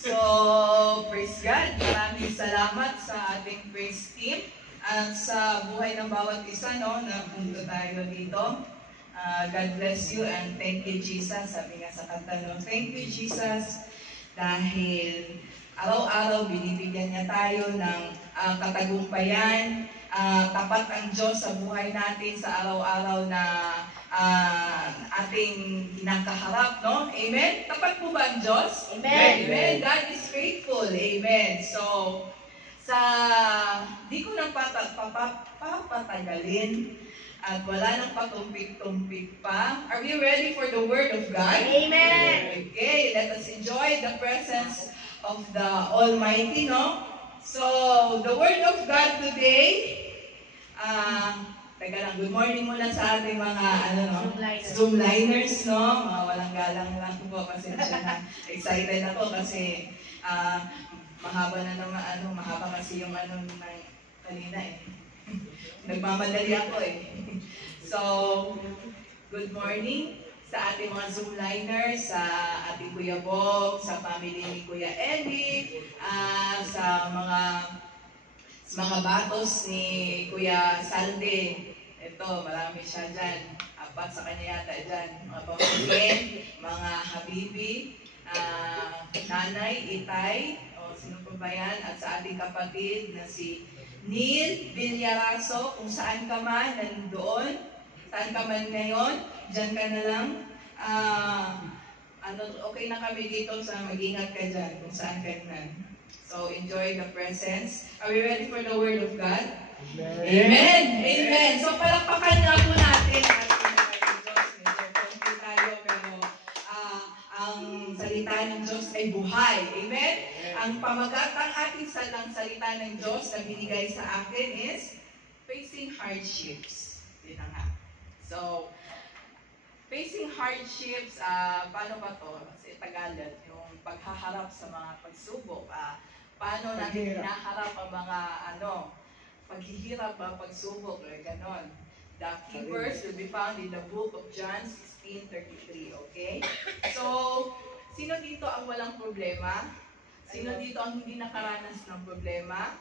So, praise God. Maraming salamat sa ating praise team at sa buhay ng bawat isa, no, na punto tayo dito. God bless you and thank you, Jesus. Sabi nga sa kanta, no, thank you, Jesus, dahil araw-araw binibigyan niya tayo ng katagumpayan. Tapat ang Diyos sa buhay natin sa araw-araw na ating kinakaharap, no? Amen? Tapat po ba ang Diyos? Amen. Amen. God is faithful. Amen. So, di ko nang papatagalin at wala nang patumpik-tumpik pa. Are we ready for the Word of God? Amen. Okay, let us enjoy the presence of the Almighty, no? So, the Word of God today, teka lang, good morning muna sa ating mga, Zoomliners, no? Mga walang galang lang po kasi excited ako kasi, mahaba na naman, mahaba kasi yung kanina eh. Nagmamadali ako eh. So, good morning sa ating mga Zoomliners, sa ating Kuya Bog, sa family ni Kuya Eddie, sa mga batos ni Kuya Salde. Ito, marami siya dyan. Apat sa kanya yata dyan. Mga pamangkin, mga habibi, nanay, itay, sino pa ba yan? At sa ating kapatid na si Neil Villaraso, kung saan ka man, nandoon, saan ka man ngayon, dyan ka na lang. Okay na kami dito sa mag-ingat ka dyan, kung saan ka na. So, enjoy the presence. Are we ready for the Word of God? Amen. Amen! Amen! So, palakpakan nga po natin ang Diyos. Medyo konti tayo, pero ang salita ng Diyos ay buhay. Amen? Ang pamagatang ating salita ng Diyos na binigay sa akin is facing hardships. Yun na nga. So, facing hardships, paano ba to? Kasi Tagalog, yung paghaharap sa mga pagsubok. Paano natin hinaharap ang mga paghihirap, pagsubok, ganon. The key verse will be found in the book of John 16:33, okay? So, sino dito ang walang problema? Sino dito ang hindi nakaranas ng problema?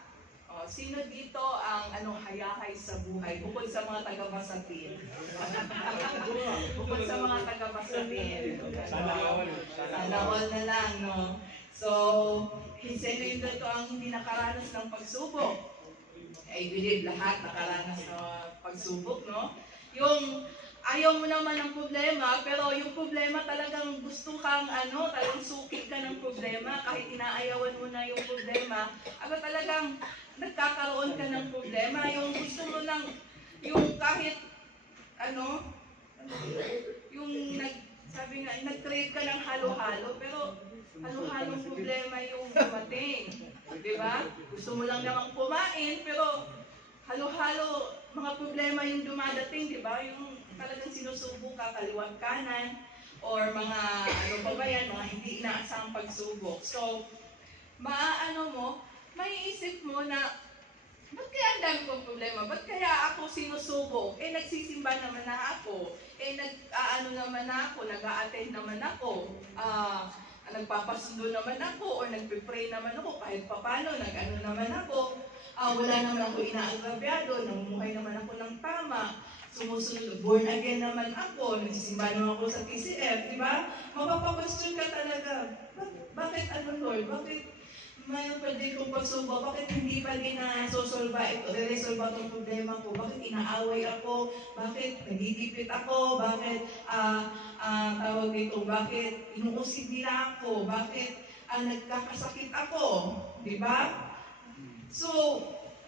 Sino dito ang hayahay sa buhay? Bukod sa mga taga-Basatin. Bukod sa mga taga-Basatin. Sana all na lang, no? So, sino dito ang hindi nakaranas ng pagsubok? I believe lahat nakaranas ng pagsubok, no? Yung ayaw mo naman ng problema, pero yung problema talagang gusto kang talagang sukit ka ng problema, kahit inaayawan mo na yung problema, talagang nagkakaroon ka ng problema, yung gusto mo lang, yung kahit sabi nga, nag-trade ka ng halo-halo, pero halo-halong problema yung dumating. Diba? Gusto mo lang namang kumain, pero halo-halo mga problema yung dumadating, diba? Yung talagang sinusubo ka, kaliwat kanan, or mga mga hindi inaasang pagsubok. So, maiisip mo na, ba't kaya ang dami kong problema? Ba't kaya ako sinusubok? Nagsisimba naman na ako. Naman na ako, nag-a-attend naman ako. Nagpapasundo naman ako, or nagpipray naman ako, kahit papano, naman ako. Wala naman ako inaagrabyado, namumuhay naman ako ng tama. Sumusunod, born again naman ako, nagsisimba naman ako sa TCF, di ba? Mapapag-question ka talaga, bakit Lord? Bakit mayroon pa din kong pagsubok? Bakit hindi pa din resolve itong problema ko? Bakit inaaway ako? Bakit nagigipit ako? Bakit bakit inuusig nila ako? Bakit nagkakasakit ako? Di ba? So,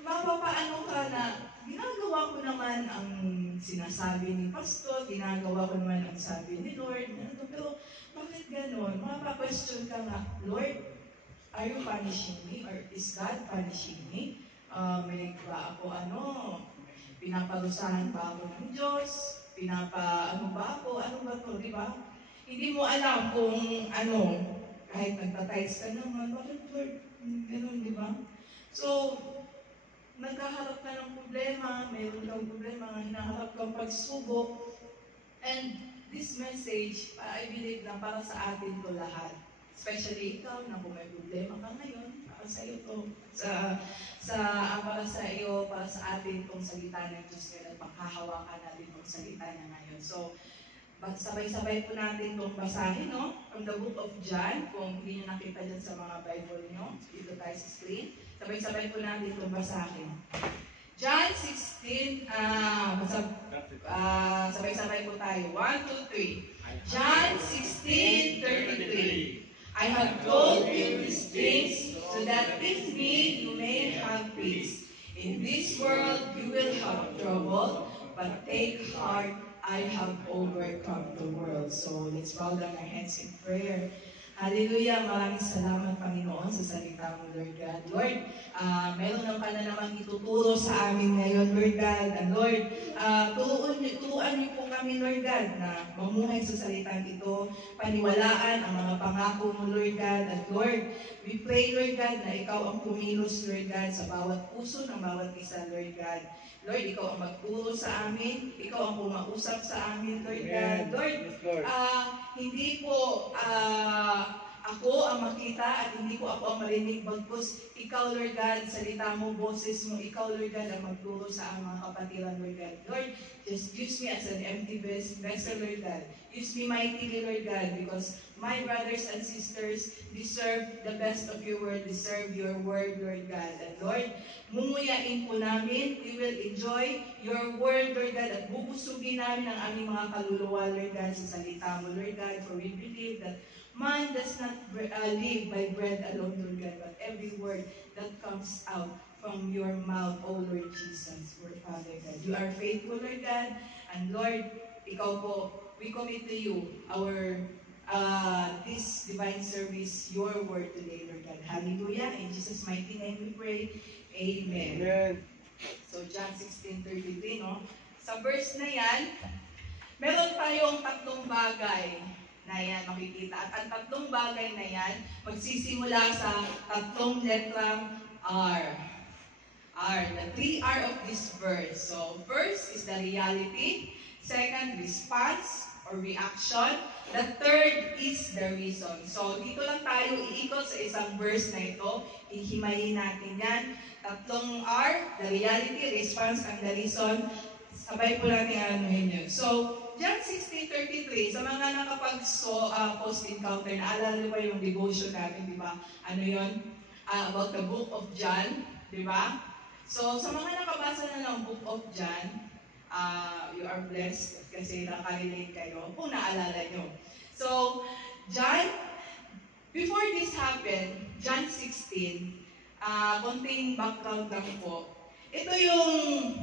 mapapaano ka na ginagawa ko naman ang sinasabi ni Pastor, ginagawa ko naman ang sabi ni Lord, pero bakit ganon? Mapapa-question ka nga, Lord, are you punishing me? Or is God punishing me? May ba ako pinaparusahan ba ako ng Diyos? Ba ako? Ano ba to? Di ba? Hindi mo alam kung kahit nagtatize ka naman, bakit Lord? Ganun, di ba? So, nagkaharap ka ng problema, mayroon kang problema, hinaharap kang pagsubok, and this message, I believe na para sa atin to lahat. Especially ikaw na kung may problema ka ngayon, para sa iyo to. Para sa iyo, para sa atin itong salita ng Diyos ngayon at pagkahawakan natin itong salita niya ngayon. So, sabay-sabay po natin itong basahin, no? From the book of John, kung hindi nyo nakita dyan sa mga Bible nyo, dito tayo sa screen. Sabay-sabay po natin itong basahin. John 16, sabay-sabay po tayo. 1, 2, 3. John 16:33. I have told you these things so that in me you may have peace. In this world you will have trouble, but take heart, I have overcome the world. So let's bow down our heads in prayer. Hallelujah! Maraming salamat, Panginoon, sa salita mo, Lord God. Lord, meron ka na namang ituturo sa amin ngayon, Lord God. And Lord, turuan niyo po kami, Lord God, na mamuhay sa salitang ito, paniwalaan ang mga pangako mo, Lord God. At Lord, we pray, Lord God, na ikaw ang kumilos, Lord God, sa bawat puso ng bawat isa, Lord God. Lord, ikaw ang magturo sa amin, ikaw ang kumausap sa amin, Lord God. Lord, hindi po ako ang makita at hindi po ako ang marinig, bagkus ikaw, Lord God, salita mo, boses mo, ikaw, Lord God, ang magturo sa mga kapatiran, Lord God. Lord, just use me as an empty vessel, Lord God. Use me mightily, Lord God, because my brothers and sisters deserve the best of your word, deserve your word, Lord God. And Lord, mumuyain po namin, we will enjoy your word, Lord God, at bubusugin namin ang aming mga kaluluwa, Lord God, sa salita mo, Lord God, for we believe that man does not live by bread alone, Lord God, but every word that comes out from your mouth, O Lord Jesus, Lord Father God. You are faithful, Lord God, and Lord, ikaw po, we commit to you our this divine service, your word today, Lord God. Hallelujah. In Jesus' mighty name we pray. Amen. Amen. So, John 16:33, no? Sa verse na yan, meron tayong tatlong bagay na yan makikita. At ang tatlong bagay na yan, magsisimula sa tatlong letrang R. R, the 3 R of this verse. So, first is the reality. Second, response or reaction. The third is the reason. So, dito lang tayo iikot sa isang verse na ito. Ihimayin natin yan. Tatlong R, the reality, response, and the reason. Sabay po natin anuhin yun. So, John 16:33, sa mga nakapag-post encounter, naalala ba yung devotion natin, di ba? Ano yun? About the book of John, di ba? So, sa mga nakabasa na ng book of John, you are blessed kasi nakarelate kayo kung naalala nyo. So, John, before this happened, John 16, konting background lang po. Ito yung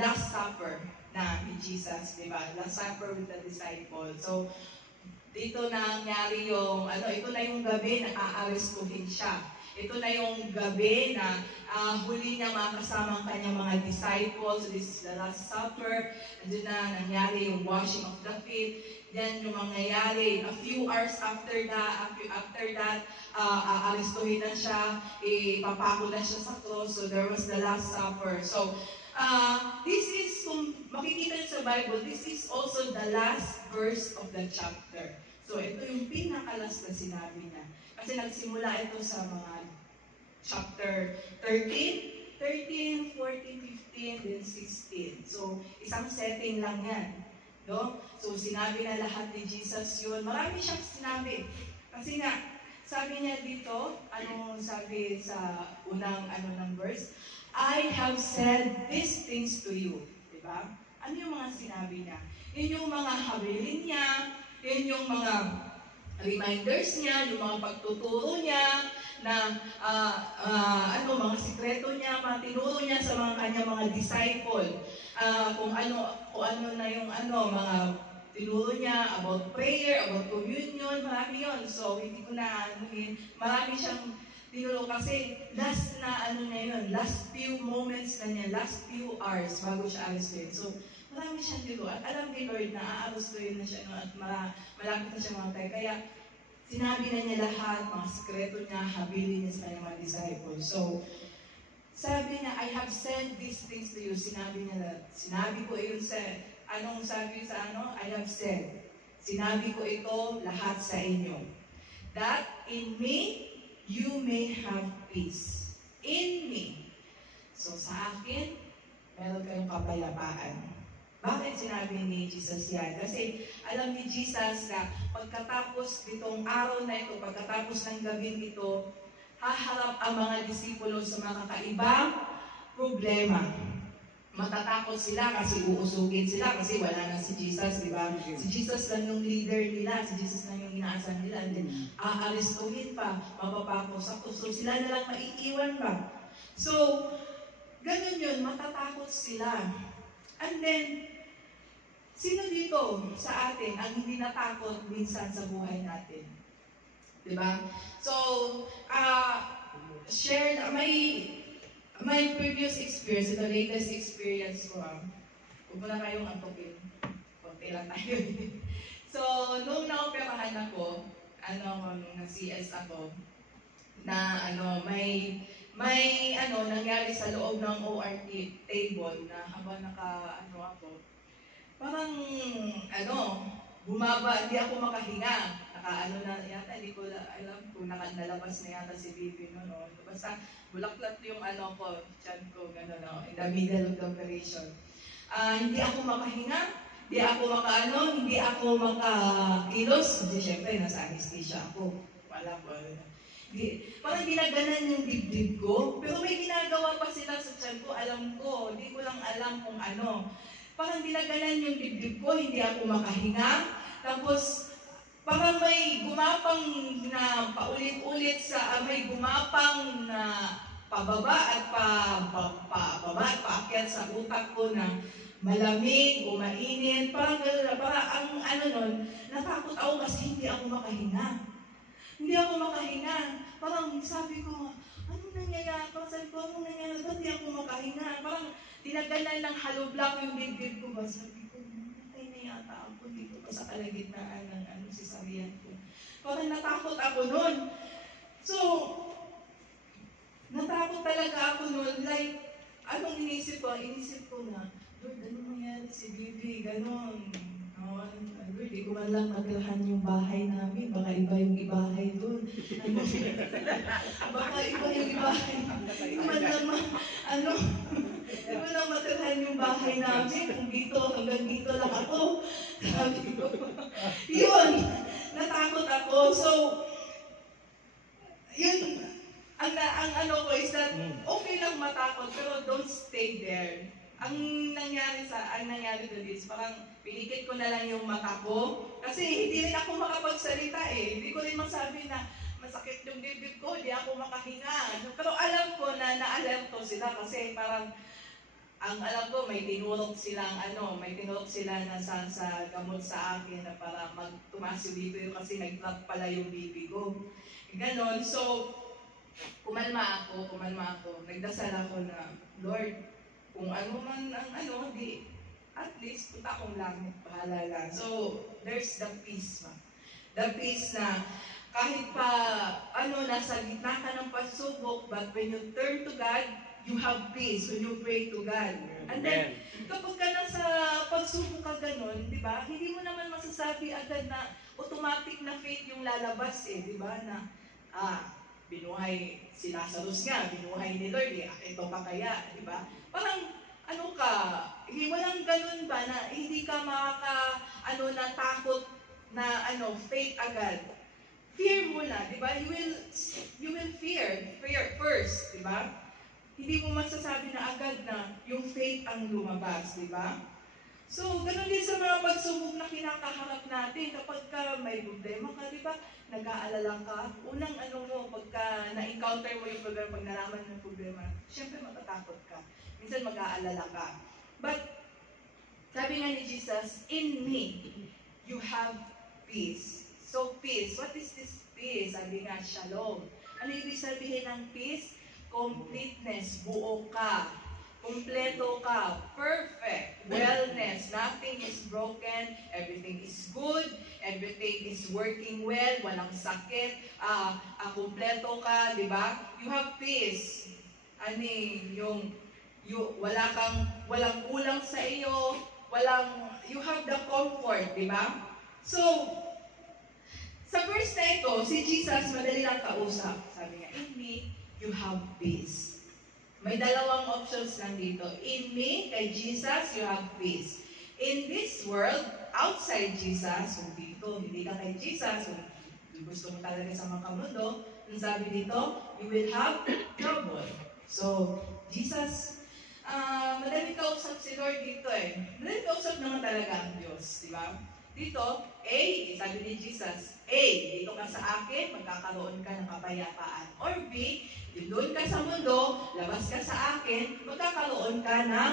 Last Supper na ni Jesus, di ba? Last Supper with the disciples. So, dito na nangyari yung, ito na yung gabi na aarestuhin siya. Ito na yung gabi na huli niya makasama ang kanyang mga disciples. So, this is the Last Supper. Andun na nangyari yung washing of the feet. Then, yung mangyayari, a few hours after that, aarestuhin na siya, ipapako na siya sa cross. So, there was the Last Supper. So, this is, kung makikita niyo sa Bible, this is also the last verse of the chapter. So, ito yung pinakalas na sinabi niya. Kasi nagsimula ito sa mga chapter 13, 14, 15, then 16. So, isang setting lang yan. No? So, sinabi na lahat ni Jesus yun. Marami siyang sinabi. Kasi nga, sabi niya dito, anong sabi sa unang ng verse? I have said these things to you. Diba? Ano yung mga sinabi niya? Yun yung mga habilin niya, yun yung mga reminders niya, yung mga pagtuturo niya, na mga sikreto niya, mga tinuro niya sa mga kanya mga disciple. Kung ano na yung mga tinuro niya about prayer, about communion, marami yun. So, hindi ko na marami siyang tinuro kasi last na last few moments na niya, last few hours bago siya arestuhin. So, marami siyang tinuro. At alam ni Lord na aarestuhin na siya at malapit na siya mamatay. Kaya, sinabi na niya lahat, mga sikreto niya, habilin niya sa kanyang mga disciples. So, sabi niya, I have said these things to you. Sinabi niya lahat. Sinabi ko yun sa Anong sabi sa ano? I have said. Sinabi ko ito lahat sa inyo. That in me, you may have peace. In me. So sa akin, meron kayong kapayapaan. Bakit sinabi ni Jesus yan? Kasi alam ni Jesus na pagkatapos nitong araw na ito, pagkatapos ng gabing ito, haharap ang mga disipulo sa mga kakaibang problema. Matatakot sila kasi uusugin sila kasi wala na si Jesus, di ba? Si Jesus lang yung leader nila, si Jesus lang yung inaasahan nila. And then, aarestuhin pa, mapapako sa so sila na lang maiiwan pa. So, ganun yun, matatakot sila. And then, sino dito sa atin ang hindi natakot minsan sa buhay natin? Diba? So, share na, may previous experience, the latest experience ko, huwag mo na kayong antukin. Konti lang tayo. So, nung naoperahan ako, na-CS ako, na may nangyari sa loob ng ORT table na habang ako, parang bumaba, hindi ako makahinga. Yata, hindi ko alam kung nalabas na yata si Bibi no. Basta bulaklat yung ko, tiyan ko, gano'n, no, in the middle of the operation. Hindi ako makahinga, hindi ako makakilos. Kasi syempre, nasa anesthesia ako. Wala ko. Parang ginaganan yung dibdib ko, pero may ginagawa pa sila sa tiyan ko, alam ko, hindi ko lang alam kung ano. Parang ginaganan yung dibdib ko, hindi ako makahinga. Tapos, parang may gumapang na paulit-ulit may gumapang na pababa at pababa at paakyat sa utak ko na malamig o mainit. Parang gano'n na, parang nun, natakot ako kasi hindi ako makahinga. Hindi ako makahinga. Parang sabi ko, anong nangyayari? Parang sabi ko, anong nangyayari? Ba't di ako makahinga? Parang tinagalan ng hollow block yung dibdib ko ba? Sabi ko, matay na yata ako dito pa sa kalagitnaan ng sisarian ko. Parang natakot ako nun. So, natakot talaga ako nun. Like, anong inisip ko? Inisip ko na, Lord, anong nangyayari si Bibi? Ganon. Lord, di ko man lang matirhan yung bahay namin. Baka iba yung ibahay doon. Baka iba yung ibahay. Di ko man lang di ko lang matirhan yung bahay namin. Kung dito, hanggang dito lang ako. Sabi ko. Yun, natakot ako. So, yun, ang ko is that okay lang matakot, pero don't stay there. Ang nangyari doon is parang pinikit ko na lang yung mata ko kasi hindi rin ako makapagsalita eh. Hindi ko rin masabi na masakit yung bibig ko, hindi ako makahinga. Pero alam ko na na-alerto sila kasi parang ang alam ko may tinurok sila na sa gamot sa akin na para tumaas yung bibig ko kasi nag-drop pala yung bibig ko. Ganon. So, kumalma ako. Nagdasal ako na, Lord, kung ano man ang di, at least punta akong langit, bahala lang. So, there's the peace, the peace na kahit pa, nasa gitna ka ng pagsubok, but when you turn to God, you have peace when you pray to God. And then, kapag ka nasa pagsubok ka ganun, di ba, hindi mo naman masasabi agad na automatic na faith yung lalabas di ba, na, binuhay si Lazarus nga, binuhay ni Lord, ito pa kaya, di ba? Parang, walang ganun ba na hindi ka natakot na, faith agad. Fear muna, di ba? You will fear first, di ba? Hindi mo masasabi na agad na yung faith ang lumabas, di ba? So, ganun din sa mga pagsubok na kinakaharap natin. Kapag may problema ka, di ba? Nag-aalala ka. Unang pagka na-encounter mo yung problema, pag nalaman ng problema, syempre matatakot ka. Minsan mag-aalala ka. But, sabi nga ni Jesus, in me, you have peace. So, peace. What is this peace? Sabi nga, shalom. Ano ibig sabihin ng peace? Completeness. Buo ka. Kumpleto ka, perfect, wellness, nothing is broken, everything is good, everything is working well, walang sakit, kumpleto ka, di ba? You have peace. Walang kulang sa iyo, walang you have the comfort, di ba? So, sa verse na ito, si Jesus madali lang kausap. Sabi niya, in me, you have peace. May dalawang options lang dito. In me, kay Jesus, you have peace. In this world, outside Jesus, kung dito, hindi ka kay Jesus, kung gusto mo talaga sa mga kamundo, ang sabi dito, you will have trouble. So, Jesus, madali kausap si Lord dito eh. Madali kausap naman talaga ang Diyos, di ba? Dito, A, sabi ni Jesus, A, dito ka sa akin, magkakaroon ka ng kapayapaan. Or B, doon ka sa mundo, labas ka sa akin, magkakaroon ka ng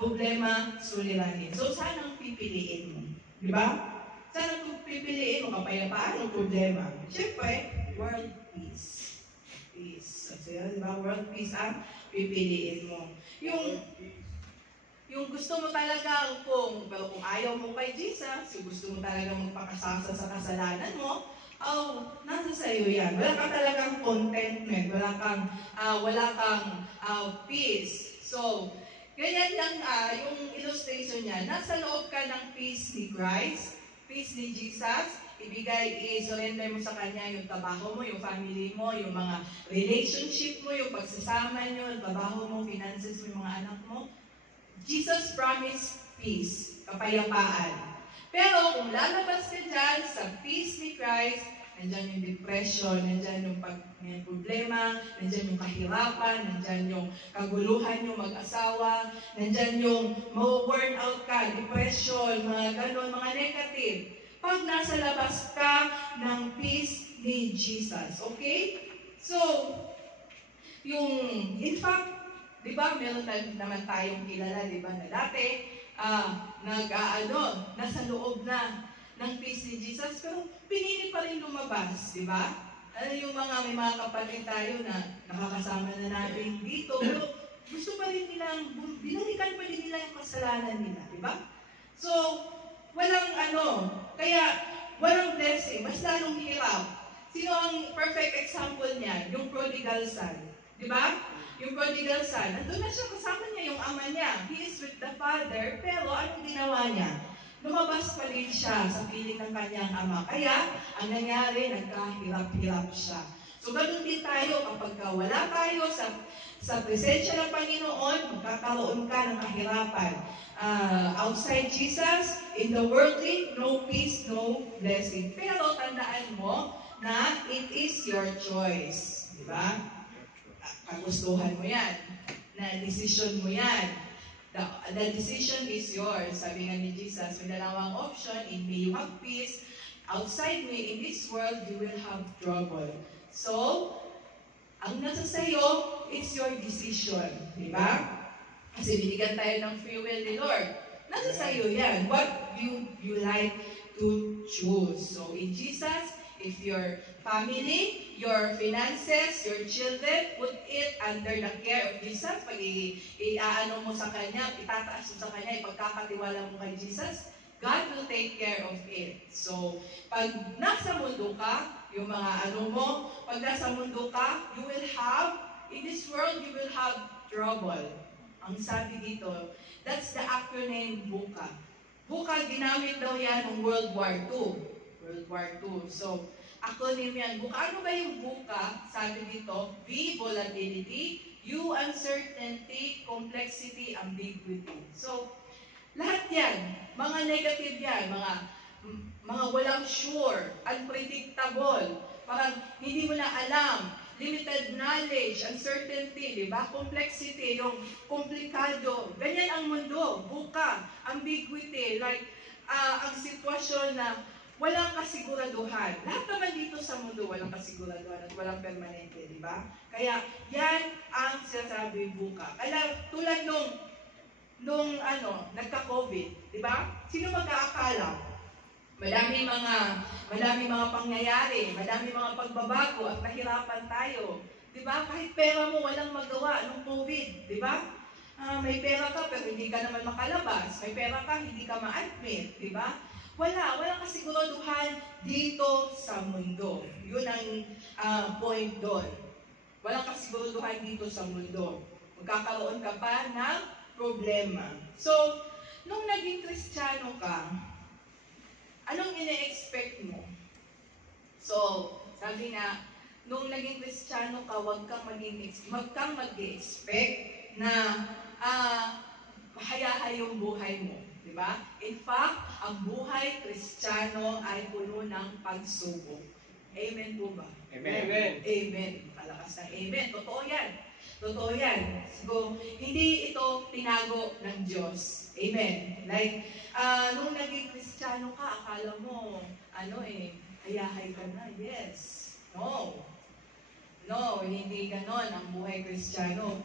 problema, suliranin. So, saan ang pipiliin mo? Di ba? Saan ang pipiliin mo? Kapayapaan o problema? Siyempre, world peace. Peace. Kasi, di ba? World peace ang pipiliin mo. Yung gusto mo talaga, pero kung ayaw mo kay Jesus, yung gusto mo talaga magpakasasa sa kasalanan mo, nasa sa'yo yan. Wala kang talagang contentment, wala kang peace. So, ganyan lang yung illustration niya. Nasa loob ka ng peace ni Christ, peace ni Jesus, i-surrender mo sa Kanya yung trabaho mo, yung family mo, yung mga relationship mo, yung pagsasama nyo, yung trabaho mo, finances mo, yung mga anak mo. Jesus promised peace, kapayapaan. Pero kung lalabas ka dyan sa peace ni Christ, nandyan yung depression, nandyan yung may problema, nandyan yung kahirapan, nandyan yung kaguluhan yung mag-asawa, nandyan yung ma-burn out ka, depression, mga ganon, mga negative. Pag nasa labas ka ng peace ni Jesus, okay? So, in fact, di ba, meron naman tayong kilala, di ba, na dati, nasa loob na ng peace ni Jesus, pero pinili pa rin lumabas, di ba? Yung may mga kapatid tayo na nakakasama na natin dito, pero gusto pa rin nilang, binalikan pa rin nila yung kasalanan nila, di ba? So, kaya walang blessing, mas lalong hirap. Sino ang perfect example niya? Yung prodigal son, di ba? Yung prodigal son, nandun na siya, kasama niya yung ama niya. He is with the father, pero anong ginawa niya? Lumabas pa rin siya sa piling ng kanyang ama. Kaya, ang nangyari, nagkahirap-hirap siya. So, ganun din tayo, kapag wala tayo sa presensya ng Panginoon, magkakaroon ka ng kahirapan. Outside Jesus, in the worldly, no peace, no blessing. Pero, tandaan mo na it is your choice. Diba? Kagustuhan mo yan, na decision mo yan. The decision is yours. Sabi nga ni Jesus, may dalawang option, in me you have peace, outside me, in this world, you will have trouble. So, ang nasa sa'yo, it's your decision. Diba? Kasi binigyan tayo ng free will ni Lord. Nasa sa'yo yan. What you like to choose. So, in Jesus, if your family, your finances, your children, put it under the care of Jesus. Pag iaano mo sa Kanya, itataas mo sa Kanya, ipagkakatiwala mo kay Jesus, God will take care of it. So, pag nasa mundo ka, yung mga pag nasa mundo ka, you will have, in this world, you will have trouble. Ang sabi dito, that's the acronym BUCA. BUCA, ginamit daw yan ng World War II. World War II. So, acronym yan. Ano ba yung BUCA? Sabi dito, B, volatility, U, uncertainty, complexity, ambiguity. So, lahat yan, mga negative yan, mga walang sure, unpredictable, parang hindi mo na alam, limited knowledge, uncertainty, di ba? Complexity, yung komplikado. Ganyan ang mundo, BUCA, ambiguity, like ang sitwasyon na walang kasiguraduhan. Lahat naman dito sa mundo walang kasiguraduhan at walang permanente, di ba? Kaya yan ang sinasabi BUCA. Kaya tulad nung nagka-COVID, di ba? Sino mag-aakala? Madami mga pangyayari, madami mga pagbabago at nahirapan tayo. Di ba? Kahit pera mo walang magawa nung COVID, di ba? May pera ka pero hindi ka naman makalabas. May pera ka, hindi ka ma-admit, di ba? Walang kasiguraduhan dito sa mundo. Yun ang point doon. Walang kasiguraduhan dito sa mundo. Magkakaroon ka pa ng problema. So, nung naging Kristiyano ka, anong ine-expect mo? So, sabi nga, nung naging Kristiyano ka, huwag kang mag-expect na hayahay yung buhay mo. Diba? In fact, ang buhay Kristiyano ay puno ng pagsubok. Amen po ba? Amen. Amen. Palakas ng amen. Totoo yan. Totoo yan. So, hindi ito tinago ng Diyos. Amen. Like, nung naging Kristiyano ka, akala mo, hayahay ka na. Yes. No. No, hindi ganon ang buhay Kristiyano.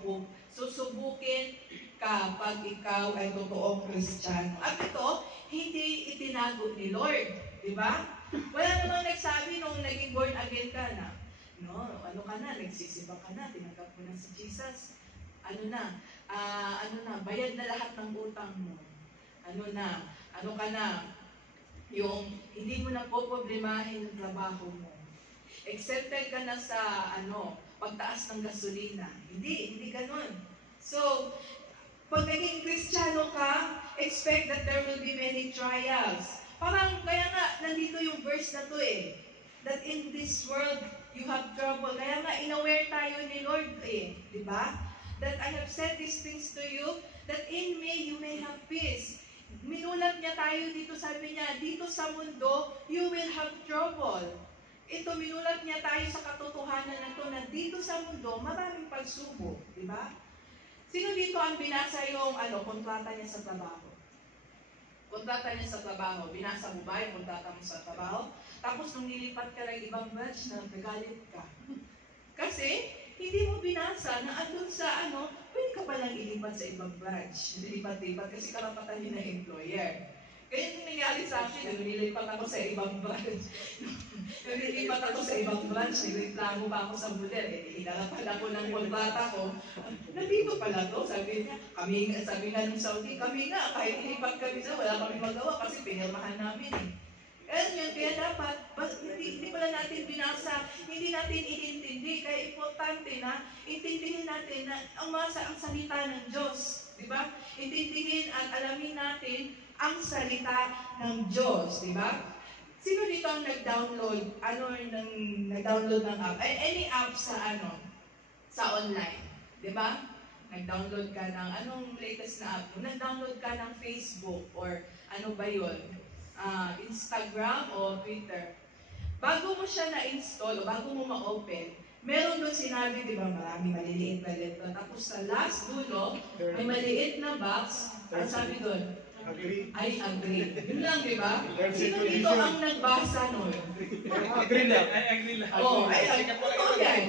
Susubukin ka pag ikaw ay totoong Kristiyano. At ito, hindi itinago ni Lord. Diba? Wala namang nagsabi nung naging born again ka na. No, ano ka na, nagsisiba ka na, tinanggap mo na si Jesus. Bayad na lahat ng utang mo. Ano ka na, yung hindi mo na poproblemahin yung trabaho mo. Accepted ka na sa, pagtaas ng gasolina. Hindi ganun. So, pag naging Kristiyano ka, expect that there will be many trials. Parang, kaya nga, nandito yung verse na to that in this world, you have trouble. Kaya nga, in-aware tayo ni Lord di ba? That I have said these things to you, that in me you may have peace. Minulat niya tayo dito, sabi niya, dito sa mundo, you will have trouble. Ito, minulat niya tayo sa katotohanan na ito, na dito sa mundo, maraming pagsubok. Di ba? Sino dito ang binasa yung kontrata niya sa trabaho? Kontrata niya sa trabaho. Binasa mo ba yung kontrata mo sa trabaho? Tapos nung nilipat ka lang ibang branch, nagagalit ka. Kasi, hindi mo binasa na andun sa pwede ka palang ilipat sa ibang branch. Nilipat-lipat kasi karapatan yun ng employer. Kaya yung nangyari sa akin, nilipat ako sa ibang branch. Nilipat ako sa ibang branch, nagreklamo pa ako sa model. Hinarapan ako ng kontrata ko. Nandito pala to, sabi niya. Sabi nga ng Saudi, kami nga, kahit ilipat kami sa, wala kami magawa kasi pinirmahan namin Kaya dapat, hindi pala natin binasa, hindi natin inintindi. Kaya importante na intindihin natin na ang salita ng Diyos. Diba? Intindihin at alamin natin ang salita ng Diyos. Diba? Sino dito ang nag-download? Nag-download ng app? Any app sa online. Diba? Nag-download ka ng anong latest na app? Nag-download ka ng Facebook or ano ba yun? Instagram o Twitter. Bago mo siya na-install o bago mo ma-open, meron doon sinabi, di ba, marami maliliit na letra. Tapos sa last dulo, may maliit na box. Ang sabi doon, Agree. I agree. Yun lang, di ba? Sino dito ang nagbasa nun? Agree lang. Agree lang. Oo, totoo yan.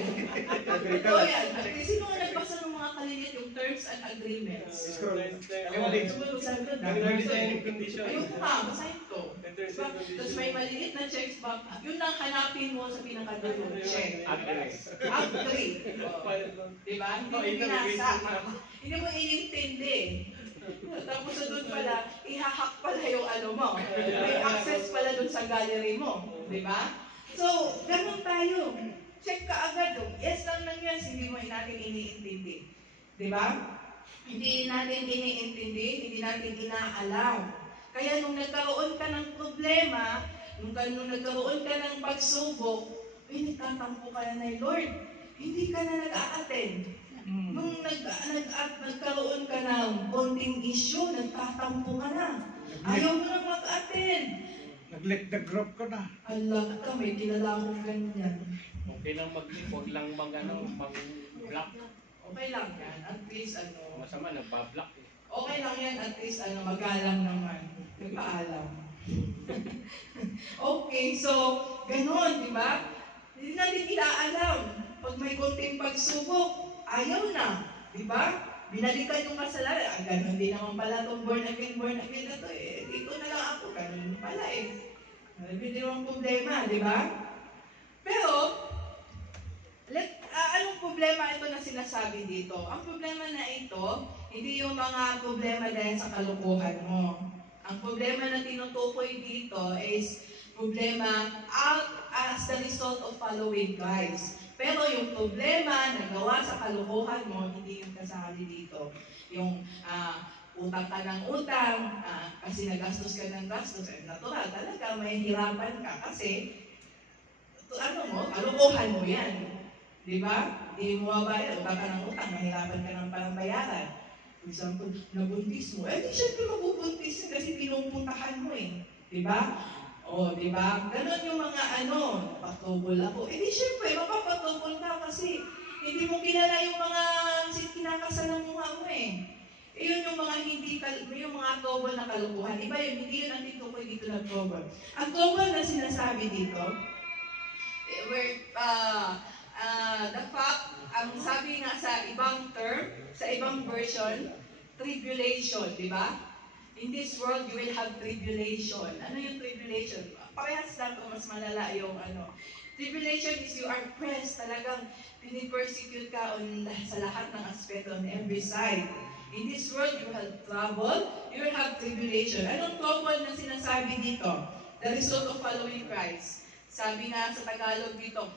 Totoo yan. Sino nga nagbasa ng mga kaliliit yung terms and agreements? Sumunod sabi doon, ayun ko nga, basahin ko. Diba? Tapos may maliit na checks box. Yun lang hanapin mo sa pinakadulo. Check. Agree. Diba? Hindi mo binasa. Hindi mo inintindi. Tapos doon pala, ihahack pala yung mo. May access pala doon sa gallery mo. Diba? So, ganun tayo. Check ka agad. Yes lang yes, hindi mo natin iniintindi. Diba? Hindi natin iniintindi, hindi natin inaalam. Kaya nung nagkaroon ka ng problema, nung nagkaroon ka ng pagsubok, nagtatampo ka na Lord, hindi ka na nag-a-attend. Nung nagkaroon ka ng konting issue, nagtatampo ka na. Ayaw mo na mag-attend. Nag-let the group ka na. Allah ka, may kilala akong ganyan. Okay lang mag-report lang mag-block. Okay lang yan. At least Masama, nagbablock okay lang yan. At least magalang naman. Nagpaalam. Okay, so, ganun, di ba? Hindi natin inaalam. Pag may konting pagsubok, ayaw na. Di ba? Binalikan yung kasalanan. Ganun din naman pala itong born again na to dito na lang ako. Ganun pala Hindi naman problema, di ba? Pero, anong problema ito na sinasabi dito? Ang problema na ito, hindi yung mga problema dahil sa kalukuhan mo. Ang problema na tinutukoy dito is problema as the result of following Christ. Pero yung problema na gawa sa kalukuhan mo, hindi yung kasali dito. Yung utang ka ng utang, kasi nagastos ka ng gastos, natural talaga, may hirapan ka kasi, kalokohan mo yan. Di ba? Hindi mo mabayad, utang ka ng utang, mahirapan ka ng parang bayaran. For example, nabuntis mo, di syempre mabubuntis kasi pinupuntahan mo Di ba? Di ba? Ganon yung mga napatubol ako. Di syempre, mapapatubol ka kasi hindi mo kilala yung mga kinakasalan mo yun yung mga yung mga tobol na kalukuhan. Iba yun, hindi yun ang titukoy dito na tobol. Ang tobol na sinasabi dito, the fact, ang sabi nga sa ibang term, sa ibang version, tribulation, di ba? In this world, you will have tribulation. Ano yung tribulation? Parehas lang ito, mas malala yung Tribulation is you are pressed, talagang pinipersecute ka sa lahat ng aspeto on every side. In this world, you will have trouble, you will have tribulation. Anong trouble na sinasabi dito? The result of following Christ. Sabi nga sa Tagalog dito,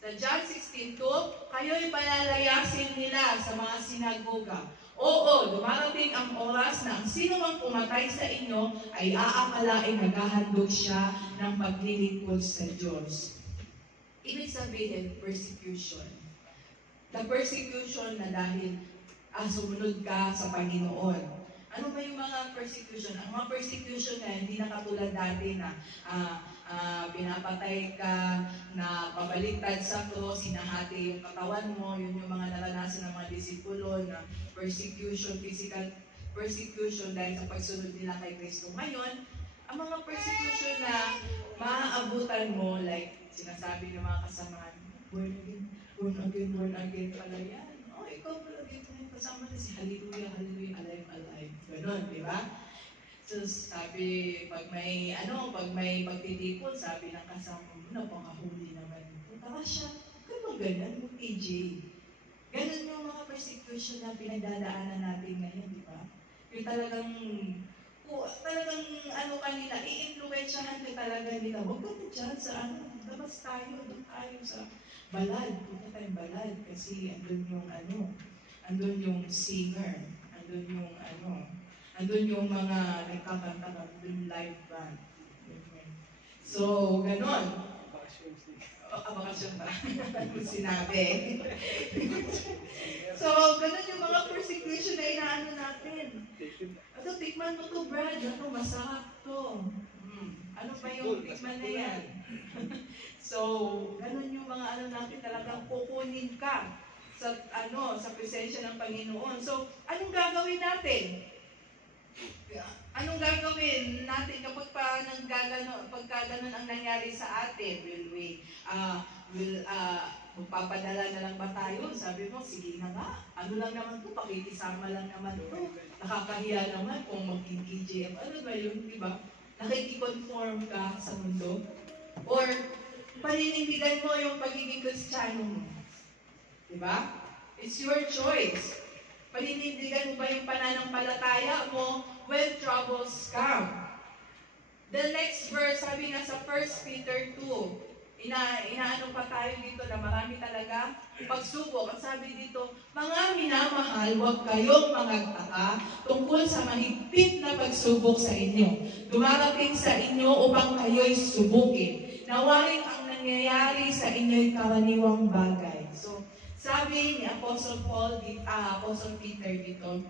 sa John 16:2, kayo'y palalayasin nila sa mga sinagoga. Oo, dumarating ang oras na ang sino mang pumatay sa inyo ay aakalain naghahandog siya ng paglilingkod sa Diyos. Ibig sabihin, persecution. The persecution na dahil sumunod ka sa Panginoon. Ano ba yung mga persecution? Ang mga persecution na hindi na katulad dati na pinapatay ka, na pabaliktad sa cross, sinahati yung katawan mo, yun yung mga naranasan ng mga disipulo na persecution, physical persecution dahil sa pagsunod nila kay Kristo. Ngayon, ang mga persecution na maaabutan mo, like sinasabi ng mga kasamahan, born again pala yan. Ikaw pala dito yung kasama na si Hallelujah, Hallelujah, alive, alive. Ganon, di ba? So, sabi, pag may pagtitipon, sabi ng kasama mo, napakahuli naman. Punta siya, ganyan mo, TJ. Ganon yung mga persecution na pinagdadaanan natin ngayon, di ba? Yung talagang kanila, i-influensyahan ka talaga nila. Huwag ka na dyan sa labas tayo, doon tayo sa balad. Punta tayong balad kasi andun yung singer, andun yung mga nagkakanta, andun live band. So, ganon. Bakasyon ba? Sinabi. So, ganon yung mga persecution na inaano natin. Tikman mo to, Brad. Masarap to. Ano pa yung tikman na yan? So, ganun yung mga natin talagang kukunin ka sa presensya ng Panginoon. So, anong gagawin natin? Anong gagawin natin kapag pagka ganun ang nangyari sa atin? Magpapadala na lang ba tayo? Sabi mo, sige na nga. Ano lang naman to? Pakikisama lang naman to. Nakakahiya naman kung maging KJM. Ano ba yun, di ba? Nakikiconform ka sa mundo? Or, paninindigan mo yung pagiging Kristiyano mo? Di ba? It's your choice. Paninindigan mo ba yung pananampalataya mo when troubles come? The next verse, sabi nga sa 1 Peter 2, inaano pa tayo dito na marami talaga pagsubok. Ang sabi dito, mga minamahal, huwag kayong magtaka tungkol sa mahigpit na pagsubok sa inyo. Dumarating sa inyo upang kayo'y subukin. Nawaring ang nangyayari sa inyo'y karaniwang bagay. So, sabi ni Apostle Peter dito,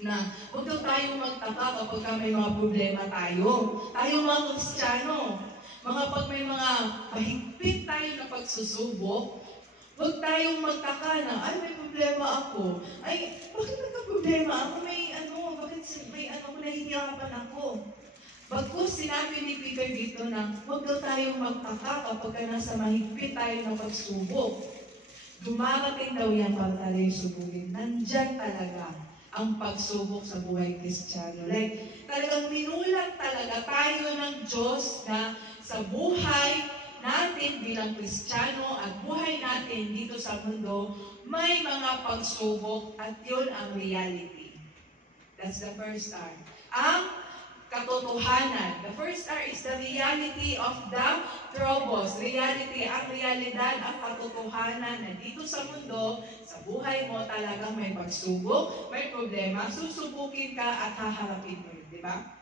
na huwag daw tayong magtaka kapag may mga problema tayo. Tayong mga Kristiyano, pag may mga mahigpit tayo na pagsusubok, huwag tayong magtaka na, ay, may problema ako. Ay, bakit nagka-problema ako? Nahihirapan ako. Bagkus sinabi ni Peter dito na, huwag daw tayong magtaka kapag nasa mahigpit tayo na pagsubok. Dumarating daw yan para tayo subukin. Nandyan talaga ang pagsubok sa buhay Kristiyano. Like, talagang minulat talaga tayo ng Diyos na sa buhay natin bilang Kristiyano at buhay natin dito sa mundo, may mga pagsubok at yun ang reality. That's the first time. Ang katotohanan. The first R is the reality of the troubles. Reality, ang realidad, ang katotohanan na dito sa mundo, sa buhay mo talagang may pagsubok, may problema, susubukin ka at haharapin mo yun, di ba?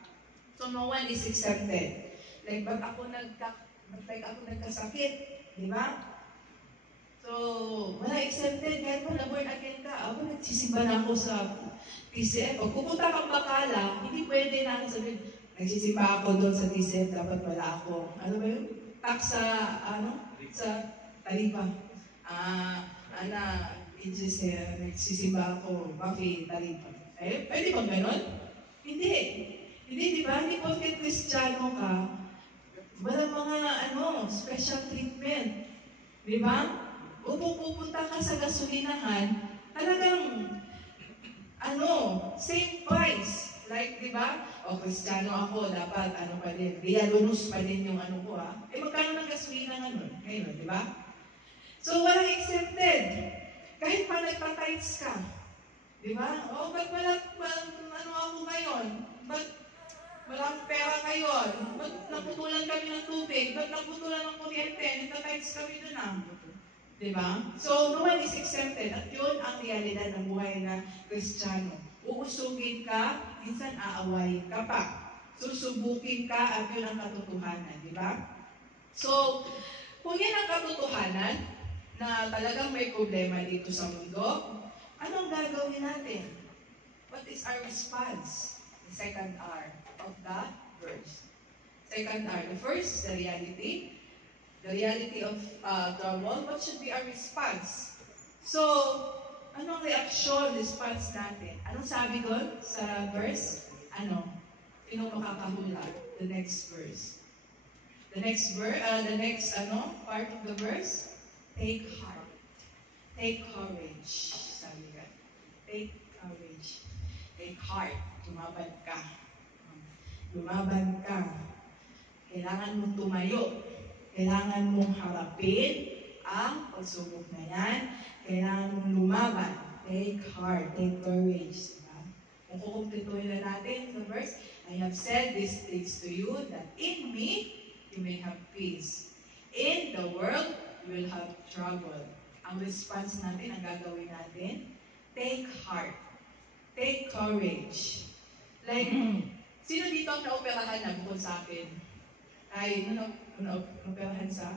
So no one is exempted. Like, ba't ako nagkasakit, di ba? So, wala exempted, kahit mo na-born again ka, ako nagsisimba na ako sa TCF. Pag pupunta kang Bacala, hindi pwede na sabihin, nagsisimba ako doon sa TCF, dapat wala ako. Ano ba yun? Tax sa, sa Talipa. Nagsisimba ako, bakit Talipa? Eh, pwede bang ganon? Hindi. Hindi, di ba? Hindi porket Kristiyano ka, walang mga, special treatment. Di ba? O pupunta ka sa gasolinahan, talagang, same price. Like, di ba? O, Kristiyano ako, dapat, pa din, Villalonus pa din yung ko, Eh, magkano ng gasolina ngayon, di ba? So, walang exempted. Kahit pa nagpa-tights ka. Di ba? O, ba't ako ngayon? Ba't walang pera ngayon? Ba't naputulan kami ng tubig? Ba't naputulan ng kuryente? Nagpa-tights kami doon Diba? So, no one is exempted. At yun ang realidad ng buhay na Kristiyano. Uusugin ka, minsan aawayin ka pa. Susubukin ka, at yun ang katotohanan. Diba? So, kung yan ang katotohanan, na talagang may problema dito sa mundo, anong gagawin natin? What is our response? The second R of the verse. Second R. The first is the reality. The reality of trouble, what should be our response? So, anong reaction, response natin? Anong sabi doon sa verse? Sino makakahula? The next verse. The next part of the verse? Take heart. Take courage. Sabi ka. Take courage. Take heart. Lumaban ka. Lumaban ka. Kailangan mong tumayo. Kailangan mong harapin ang pagsubok na yan. Kailangan mong lumaban. Take heart, take courage. Diba? Kung kukumplituhin na natin sa verse, I have said these things to you, that in me, you may have peace. In the world, you will have trouble. Ang response natin, ang gagawin natin, take heart. Take courage. Like, sino dito ang naoperahan na bukod sa akin? Ay, naoperahan sa?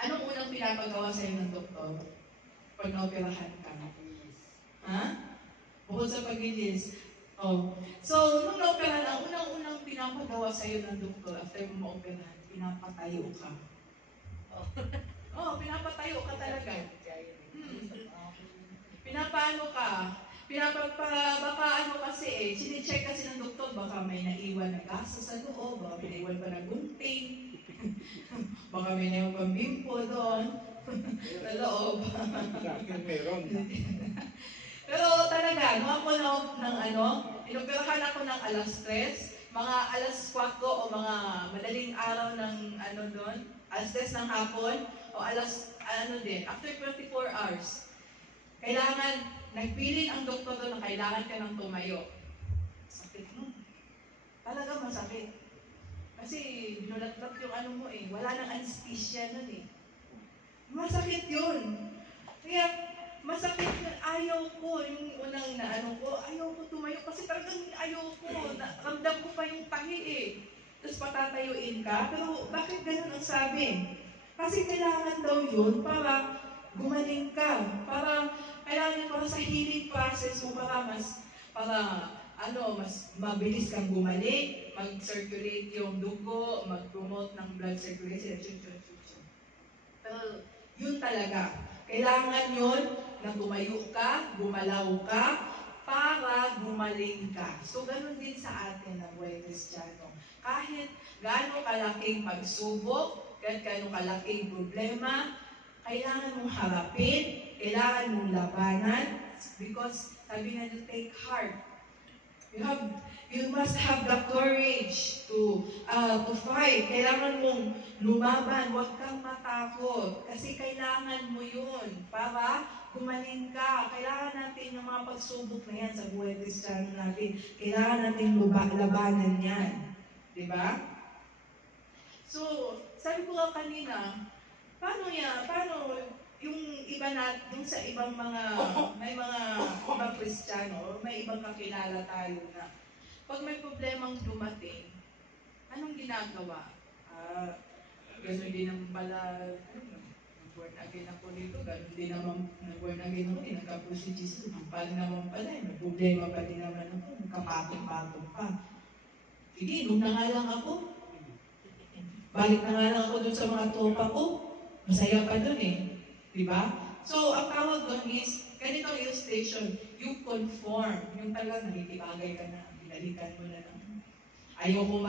Anong unang pinapagawa sa'yo ng doktor? Pag naoperahan ka? Ha? Bukod sa pag-ilis. Oh. So, nung naoperahan, ang unang pinapagawa sa'yo ng doktor after mo maoperahan, pinapatayo ka. Pinapatayo ka talaga. Pinapaano ka? Baka kasi sinicheck kasi ng doktor, baka may naiwan na gaso sa loob, baka may naiwan pa na gunting, baka may naiwan pa bimpo doon, sa loob. Sa akin meron. Pero talaga, inoperahan ako ng alas 3, mga alas 4 o mga madaling araw ng doon, alas 3 ng hapon, o after 24 hours. Kailangan, nagpiling ang doktor doon na kailangan ka ng tumayo. Sakit mo. Talaga masakit. Kasi binulat-lat yung mo wala nang anesthesia nun Masakit yun. Kaya, masakit yun. Ayaw ko, yung unang ayaw ko tumayo kasi talagang ayaw ko. Ramdam ko pa yung tahi Tapos patatayuin ka. Pero bakit ganun ang sabi? Kasi kailangan daw yun para gumaling ka. Kailangan para sa healing process mo mas mabilis kang gumaling, mag-circulate yung dugo, mag-promote ng blood circulation. Pero yun talaga. Kailangan yun na tumayo ka, gumalaw ka, para gumaling ka. So, ganun din sa atin na buhay Kristiyano. Kahit gaano kalaking pagsubok, kahit gaano kalaking problema, kailangan mong harapin, kailangan mong labanan, because sabi nga nyo, take heart. You must have the courage to fight. Kailangan mong lumaban, huwag kang matakot. Kasi kailangan mo yun para gumaling ka. Kailangan natin yung mga pagsubok na yan sa buhay Kristiyano natin. Kailangan natin labanan yan. Diba? So, sabi ko nga kanina, paano yung iba yung sa ibang may mga ibang Kristiyano, may ibang kakilala tayo na pag may problemang dumating, anong ginagawa? Gano'n din naman pala, nag-born again ako nito, gano'n din naman nag-born again ako, nagkapo si Jesus, pala naman pala, may problema pa din naman ako, nagkapatong-patong pa. Sige, inom na nga lang ako. Balik na nga lang ako dun sa mga tropa ko. Masaya pa dun eh. Diba? So, ang tawag doon is, ganitong illustration, you conform. Yung talagang nakikibagay ka na, binalikan mo na lang. Ayoko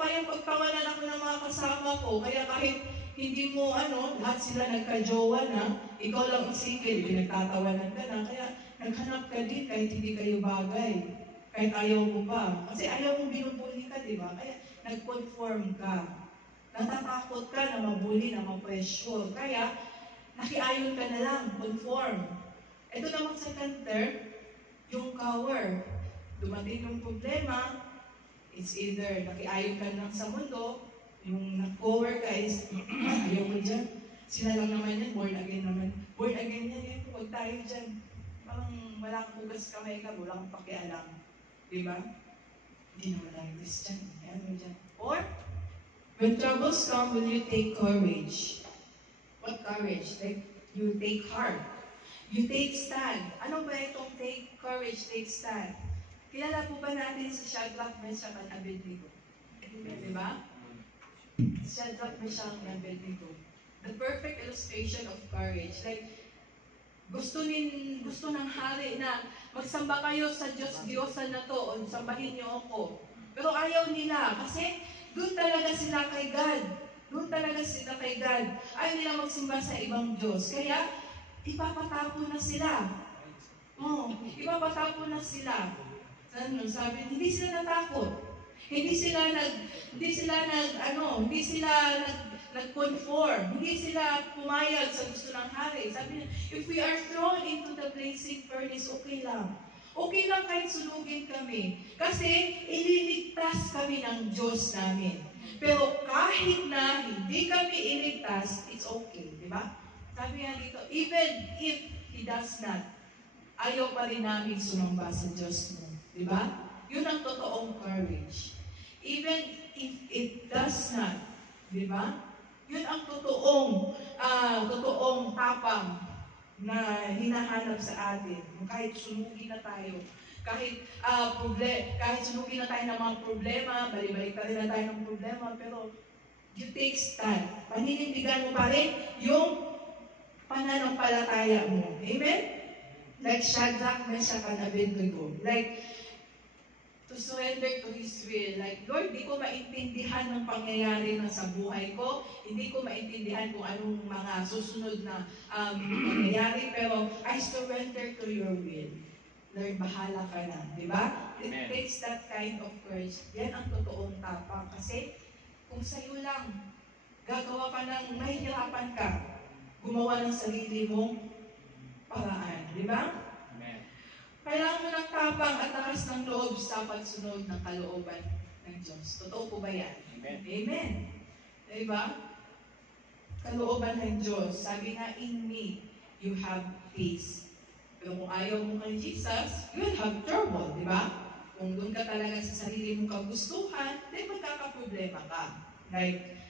kayang pagtawanan ako ng mga kasama ko. Kaya kahit hindi mo, lahat sila nagka-jowa na, ikaw lang ang single, pinagtatawanan ka na. Kaya naghanap ka din kahit hindi kayo bagay. Kahit ayaw mo pa. Kasi ayaw mo binubuli ka, di ba? Kaya nag-conform ka. Natatakot ka na mabuli, na ma-pressure. Kaya, nakiayon ka na lang, conform. Ito namang second term, yung cower. Dumating yung problema, it's either nakiayon ka lang sa mundo, yung nag-cower ka is, ayaw mo dyan. Sila lang naman yan, born again naman. Born again yan, huwag tayo dyan. Parang wala kang hugas kamay ka, wala kang pakialam. Diba? Hindi naman tayo Christian. Ayaw mo dyan. Or, when troubles come, will you take courage? What courage? Like, you take heart. You take stand. Ano ba itong take courage, take stand? Kilala po ba natin si Shadrach, Meshach, and Abednego? Diba? Shadrach, Meshach, and Abednego. The perfect illustration of courage. Like, gusto ng hari na magsamba kayo sa Diyosan na to o sambahin niyo ako. Pero ayaw nila kasi doon talaga sila kay God. Doon talaga sila kay God. Ayaw nila magsimba sa ibang Diyos. Kaya, ipapatapo na sila. Ipapatapo na sila. Sabi, hindi sila natakot. Hindi sila nag-conform. Hindi sila pumayag sa gusto ng hari. Sabi niya, if we are thrown into the blazing furnace, okay lang. Okay lang kahit sunugin kami. Kasi ililigtas kami ng Diyos namin. Pero kahit na hindi kami iligtas, it's okay. Diba? Sabi nga dito, even if He does not, ayaw pa rin namin sumamba sa Diyos mo. Diba? Yun ang totoong courage. Even if it does not, diba? Yun ang totoong tapang na hinahanap sa atin. Kahit sunugin na tayo, kahit sunugin na tayo ng mga problema, balik-balik na tayo ng problema, pero you take stand. Paninindigan mo pa rin yung pananampalataya mo. Amen? Like Shadrach, Meshach, and Abednego. Like, to surrender to His will. Like, Lord, di ko maintindihan ng pangyayari na sa buhay ko. Hindi ko maintindihan kung anong mga susunod na pangyayari. Pero, I surrender to Your will. Lord, bahala ka na. Di ba? It takes that kind of courage. Yan ang totoong tapang. Kasi, kung sa'yo lang, gagawa ka ng mahihirapan ka, gumawa ng sarili mong paraan. Di ba? Kailangan mo ng tapang at lakas ng loob sa pagsunod ng kalooban ng Diyos. Totoo po ba yan? Amen. Amen. Diba? Kalooban ng Diyos. Sabi nga, in me, you have peace. Pero kung ayaw mo kay Jesus, you'll have trouble. Diba? Kung doon ka talaga sa sarili mong kagustuhan, then magkakaproblema ka. Like,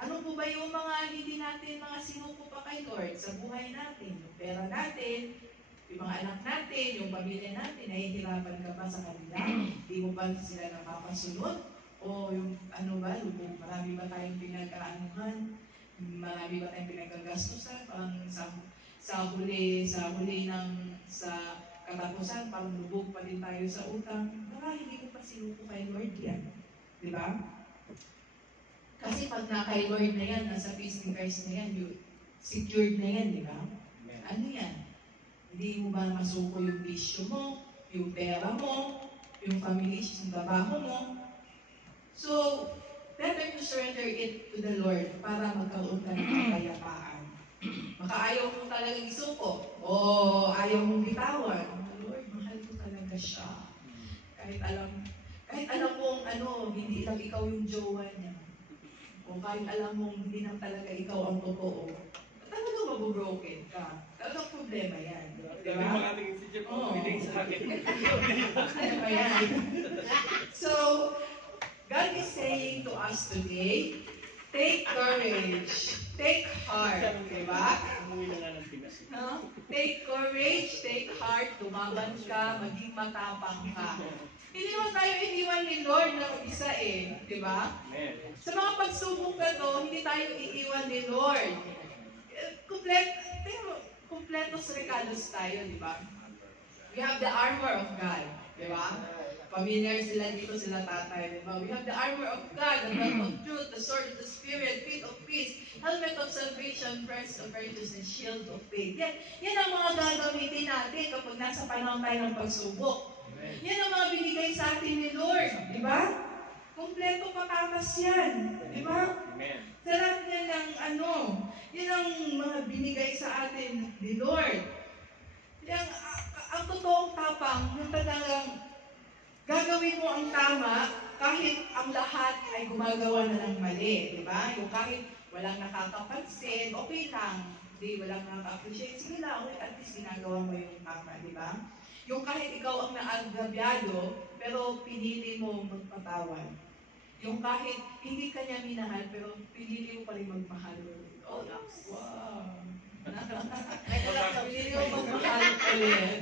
ano po ba yung mga hindi natin, mga sinuko pa kay Lord sa buhay natin? Yung pera natin, yung mga anak natin, yung pamilya natin, nahihirapan ka ba sa kanila? Hindi mo ba sila napapasunod? O yung marami ba tayong pinagkaanuhan? Marami ba tayong pinagkagastusan? Parang sa huli sa katapusan, parang lubog pa din tayo sa utang. Baka hindi ko pa sinuko kay Lord yan. Di ba? Kasi pag na kay Lord na yan, nasa peace in Christ na yan, secured na yan, di ba? Ano yan? Hindi mo ba masuko yung bisyo mo, yung pera mo, yung family issues, yung trabaho mo? So, better to surrender it to the Lord para magkaroon ka ng kapayapaan. Baka ayaw mo talagang isuko o ayaw mong bitawan. Lord, mahal ko talaga siya. Kahit alam mong hindi lang ikaw yung jowa niya. O kahit alam mong hindi lang talaga ikaw ang totoo. Talagang mabubroken ka. Talagang problema yan. Sabi mga tingin si Jeff, Oo. piling sa akin. Ano ba yan? So, God is saying to us today, take courage, take heart, diba? Umuwi na nga ng Pinas. No? Take courage, take heart, tumaban ka, maging matapang ka. Hindi mo tayo iniwan ni Lord na isa di ba? Amen. Sa mga pagsubok na to, hindi tayo iiwan ni Lord. Kompletos regalos tayo, di ba? We have the armor of God, di ba? Familiar sila dito, sila tatay, di ba? We have the armor of God, the belt of truth, the sword of the Spirit, feet of peace, helmet of salvation, breast of righteousness, shield of faith. Yan ang mga gagamitin natin kapag nasa panahon tayo ng pagsubok. Yan ang mga binigay sa atin ni Lord, di ba? Kompleto patatas yan, di ba? Amen. Sa lahat yan ng yan ang mga binigay sa atin ni Lord. Yang, ang totoong tapang, yung talagang gagawin mo ang tama kahit ang lahat ay gumagawa na ng mali, di ba? Yung kahit walang nakakapansin, okay lang. Hindi, walang nakaka-appreciate. Sige lang, okay, at least ginagawa mo yung tama, di ba? Yung kahit ikaw ang naagrabyado, pero pinili mo magpatawad. Yung kahit hindi ka niya minahal, pero pinili mo pa rin magmahal. Oh, wow! Pinili mo magmahal ulit.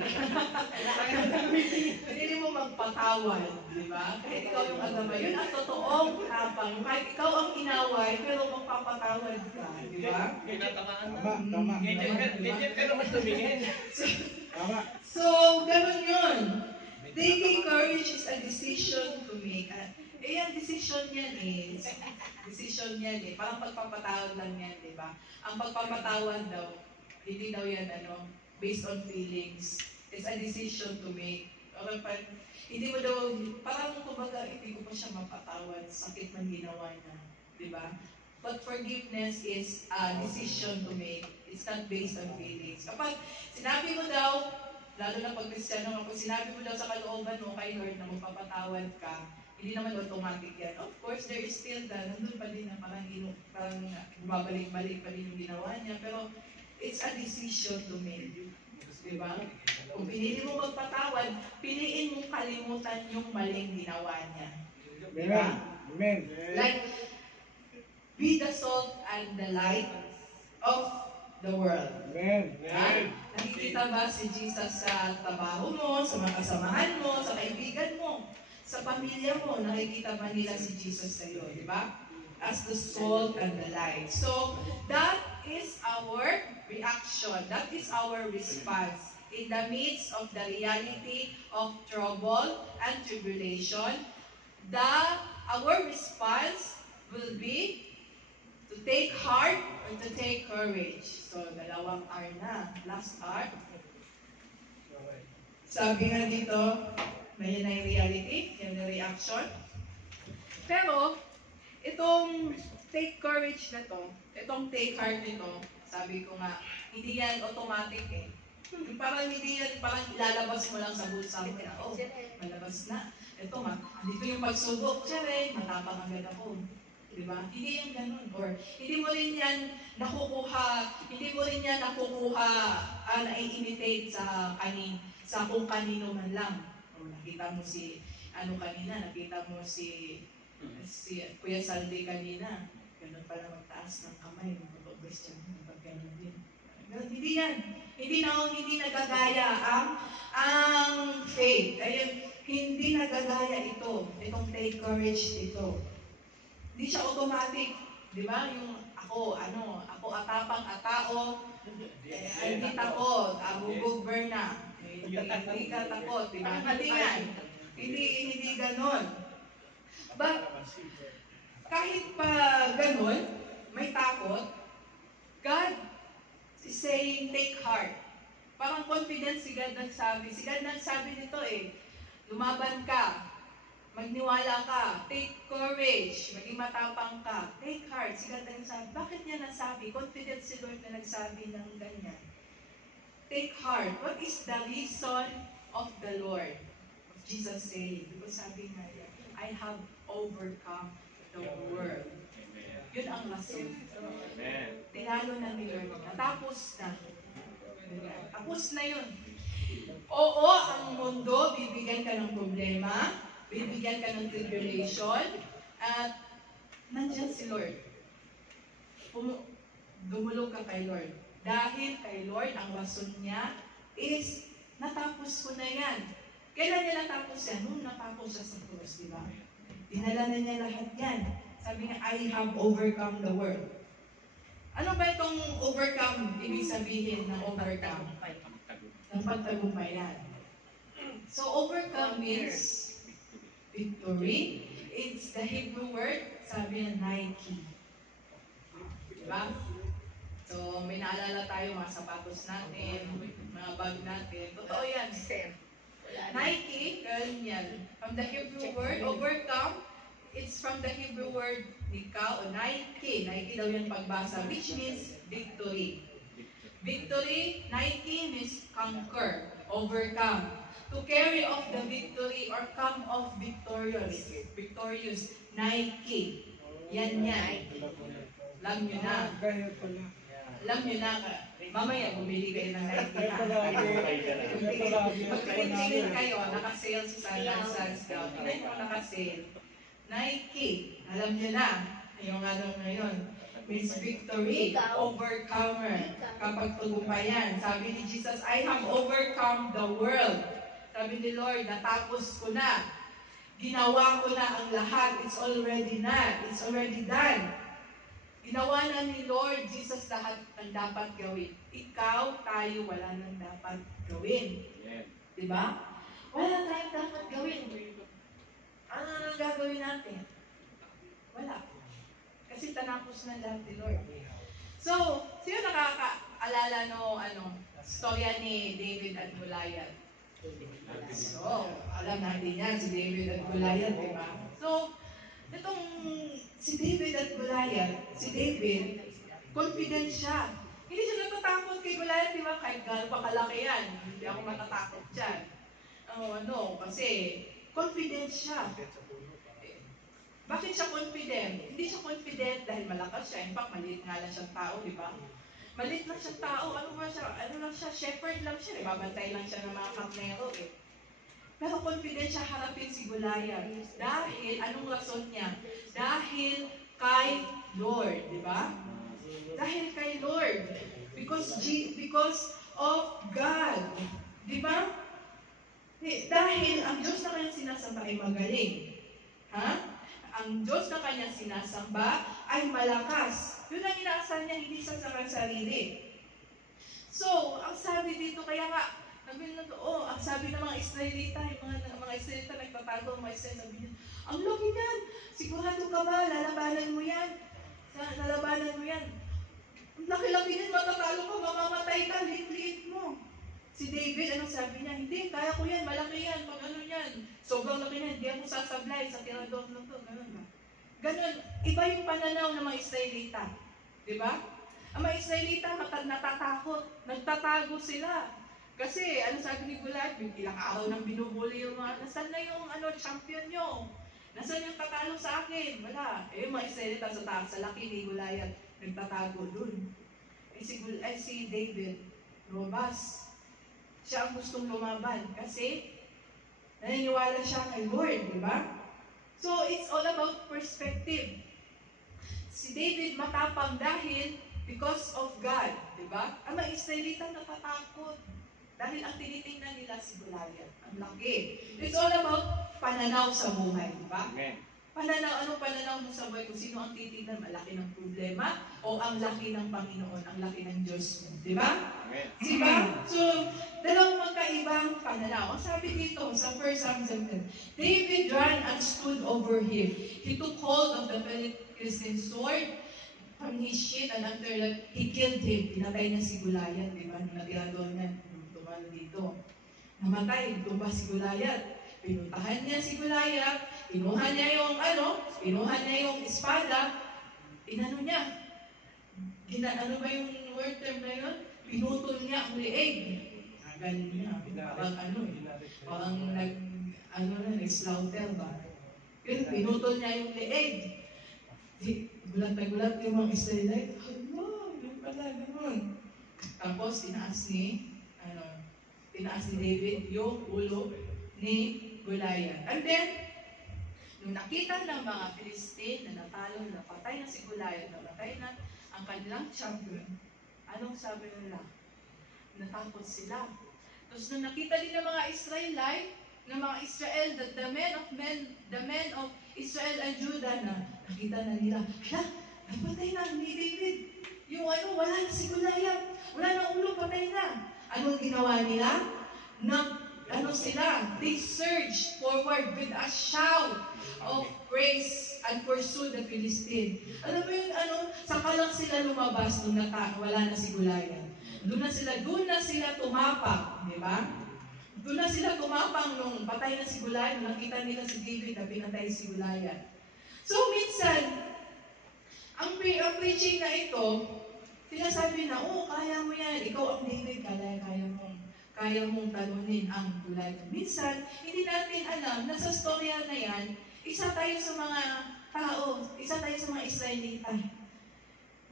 Pinili mo magpatawad, di ba? Kahit ikaw yung agama, yun ang totoong tapang. Kahit ikaw ang inaway, pero magpapatawad ka, di ba? Kinatamaan na. Tama. Ganyan ka naman tumingin. Tama. So, ganun yun. Taking courage is a decision to make. Ang decision yan Parang pagpapatawad lang yan, di ba? Ang pagpapatawad daw, hindi daw yan, based on feelings. It's a decision to make. Hindi mo daw, parang kumbaga, hindi ko pa siya mapatawad, sakit man ginawa niya, di ba? But forgiveness is a decision to make. It's not based on feelings. Kapag sinabi mo daw, lalo na pag Kristiyano, kapag sinabi mo daw sa kalooban mo kay Lord na magpapatawad ka, hindi naman automatic yan. Of course, there is still nandun pa din na parang bumabalik-balik pa din yung ginawa niya. Pero it's a decision to make. Diba? Kung pinili mo magpatawad, piliin mong kalimutan yung maling ginawa niya. Diba? Amen. Like, be the salt and the light of the world. Amen. Nakikita ba si Jesus sa trabaho mo, sa mga kasamahan mo, sa kaibigan mo, sa pamilya mo? Nakikita ba nila si Jesus sa iyo, di ba? As the salt and the light. So, that is our reaction. That is our response. In the midst of the reality of trouble and tribulation, our response will be to take heart or to take courage. So, dalawang R na. Last R. Sabi nga dito, may na yung reality, yung reaction. Pero, itong take courage na to, itong take heart nito, sabi ko nga, hindi yan automatic Yung parang hindi yan, parang ilalabas mo lang sa bulsa mo na, oh, malabas na. Ito, dito yung pagsubok, syempre, matapang agad ako. Diba? Hindi yan ganun. Or, hindi mo rin yan nakukuha, na-imitate sa kung kanino man lang. O, nakita mo nakita mo si Kuya Saldi kanina. Ganun pala magtaas ng kamay, mag-Christian, ganun din. Hindi yan. Hindi nagagaya ang faith. Ayun, hindi nagagaya itong take courage ito. Hindi siya automatic. Di ba? Yung ako atapang atao, hindi takot, abubog na. Hindi ka takot, di ba? Hindi yan. Hindi ganon. But, kahit pa ganon, may takot, God is saying, take heart. Parang confidence si God nagsabi. Si God nagsabi nito lumaban ka, magniwala ka, take courage, maging matapang ka, take heart. Si God nagsabi. Bakit niya nasabi? Confidence si Lord na nagsabi ng ganyan. Take heart. What is the reason of the Lord? Of Jesus saying? Because sabi nga niya, I have overcome the world. Yun ang rason. Tinalo na ni Lord. Natapos na. Tapos na yun. Oo, ang mundo, bibigyan ka ng problema, bibigyan ka ng tribulation, at nandiyan si Lord. Dumulog ka kay Lord. Dahil kay Lord, ang rason niya is, natapos ko na yan. Kailan niya natapos yan? Nung natapos siya sa cross, di ba? Dinala na niya lahat yan. Sabi niya, I have overcome the world. Ano ba itong overcome? Ibig sabihin ng overcome? Ng pagtagumpayan. So, overcome means victory. It's the Hebrew word, sabi niya, Nike. Diba? So, may naalala tayo mga sapatos natin, mga bag natin. Totoo yan. Nike, ganyan. From the Hebrew word, overcome, it's from the Hebrew word Nika o Nike. Nike daw yan pagbasa, which means victory. Victory, Nike means conquer, overcome. To carry off the victory or come off victorious. Victorious, Nike. Yan yan. Alam nyo na. Alam nyo na. Mamaya, bumili kayo ng Nike. Magpipili kayo, nakasale sa Scout. Tingnan nyo nakasale. Nike, alam niyo na, yung ano ngayon, means victory, overcomer, kapag tagumpayan. Sabi ni Jesus, I have overcome the world. Sabi ni Lord, natapos ko na. Ginawa ko na ang lahat. It's already done. Ginawa na ni Lord Jesus lahat ng dapat gawin. Ikaw, tayo, wala nang dapat gawin. Diba? Wala tayong dapat gawin. Ano nang gagawin natin? Wala. Kasi tanapos na lahat ni Lord. So, sino nakakaalala storya ni David at Goliath? So, alam natin yan, si David at Goliath, di ba? So, itong si David at Goliath, si David, confident siya. Hindi siya natatakot kay Goliath, di ba? Kahit gano'n pa kalaki yan, hindi ako matatakot dyan. Kasi confident siya. Bakit siya confident? Hindi siya confident dahil malakas siya. In fact, maliit nga lang siyang tao, di ba? Maliit lang siyang tao. Ano lang siya? Shepherd lang siya. Babantay lang siya ng mga karnero Pero confident siya harapin si Goliath. Dahil, anong rason niya? Dahil kay Lord, di ba? Dahil kay Lord. Because of God. Di ba? Dahil ang Diyos na kanyang sinasamba ay magaling. Ang Diyos na kanyang sinasamba ay malakas. Yun ang inaasahan niya, hindi sa sarili. So, ang sabi dito, kaya nga, ang sabi ng mga Israelita, yung mga Israelita nagtatago, mga Israelita, sabi niya, ang laki niyan, sigurado ka ba, lalabanan mo yan? Ang laki-laki niyan, matatalo ka, mamamatay ka, liit-liit mo. Si David, anong sabi niya? Hindi, kaya ko yan, malaki yan, yan. Sobrang laki yan, hindi ako sasablay sa tirador na to. Ganun ba? Ganun, iba yung pananaw ng mga Israelita. Di ba? Ang mga Israelita, natatakot, nagtatago sila. Kasi, ano sabi ni Goliath, yung ilang araw nang binubuli yung mga, nasan na yung champion nyo? Nasaan yung tatalo sa akin? Wala. Yung mga Israelita sa taas, sa laki ni Goliath, nagtatago dun. Si David, robust. Siya ang gustong lumaban kasi naniniwala siya kay Lord, di ba? So, it's all about perspective. Si David matapang dahil because of God, di ba? Ang mga Israelita natatakot dahil ang tinitingnan nila si Goliath. Ang laki. It's all about pananaw sa buhay, di ba? Anong pananaw mo sa buhay? Kung sino ang titignan, malaki ng problema o ang laki ng Panginoon, ang laki ng Diyos mo. Di ba? Diba? So, dalawang magkaibang pananaw. Ang sabi dito sa 1 Samuel 10, David ran and stood over him. He took hold of the Philistine sword from his sheath and after that, he killed him. Pinatay niya si Goliath, di ba? Nung natirador niya, ano dito. Namatay, tumba si Goliath. Pinuntahan niya si Goliath, kinuha niya yung espada, inano niya, ano ba yung word term na yun? Pinutol niya ang leeg. Ganun niya, parang nag-slaughter ba? Yun, pinutol niya yung leeg. Gulat na gulat yung mga Israelite, hala, yun pala, ganun. Tapos, tinaas ni David yung ulo ni Goliath. And then, nung nakita ng mga Philistine na natalo, napatay na si Goliath, napatay na ang kanilang champion, anong sabi nila? Natakot sila. Tapos nung nakita din ng mga Israelite, ng mga Israel, the men of Israel and Judah na nakita na nila, napatay na ni David. Yung wala na si Goliath. Wala na ulo, patay na. Anong ginawa nila? They surged forward with a shout of praise and pursued the Philistine. Alam mo yun, saka lang sila lumabas nung wala na si Goliath. Doon na sila tumapang, di ba? Doon na sila tumapang nung patay na si Goliath, nung nakita nila si David na pinatay si Goliath. So minsan, ang preaching na ito, sinasabi na, kaya mo yan, ikaw ang David, kaya mong talunin ang Goliath. Minsan, hindi natin alam na sa storya na yan, isa tayo sa mga tao, isa tayo sa mga Israelita.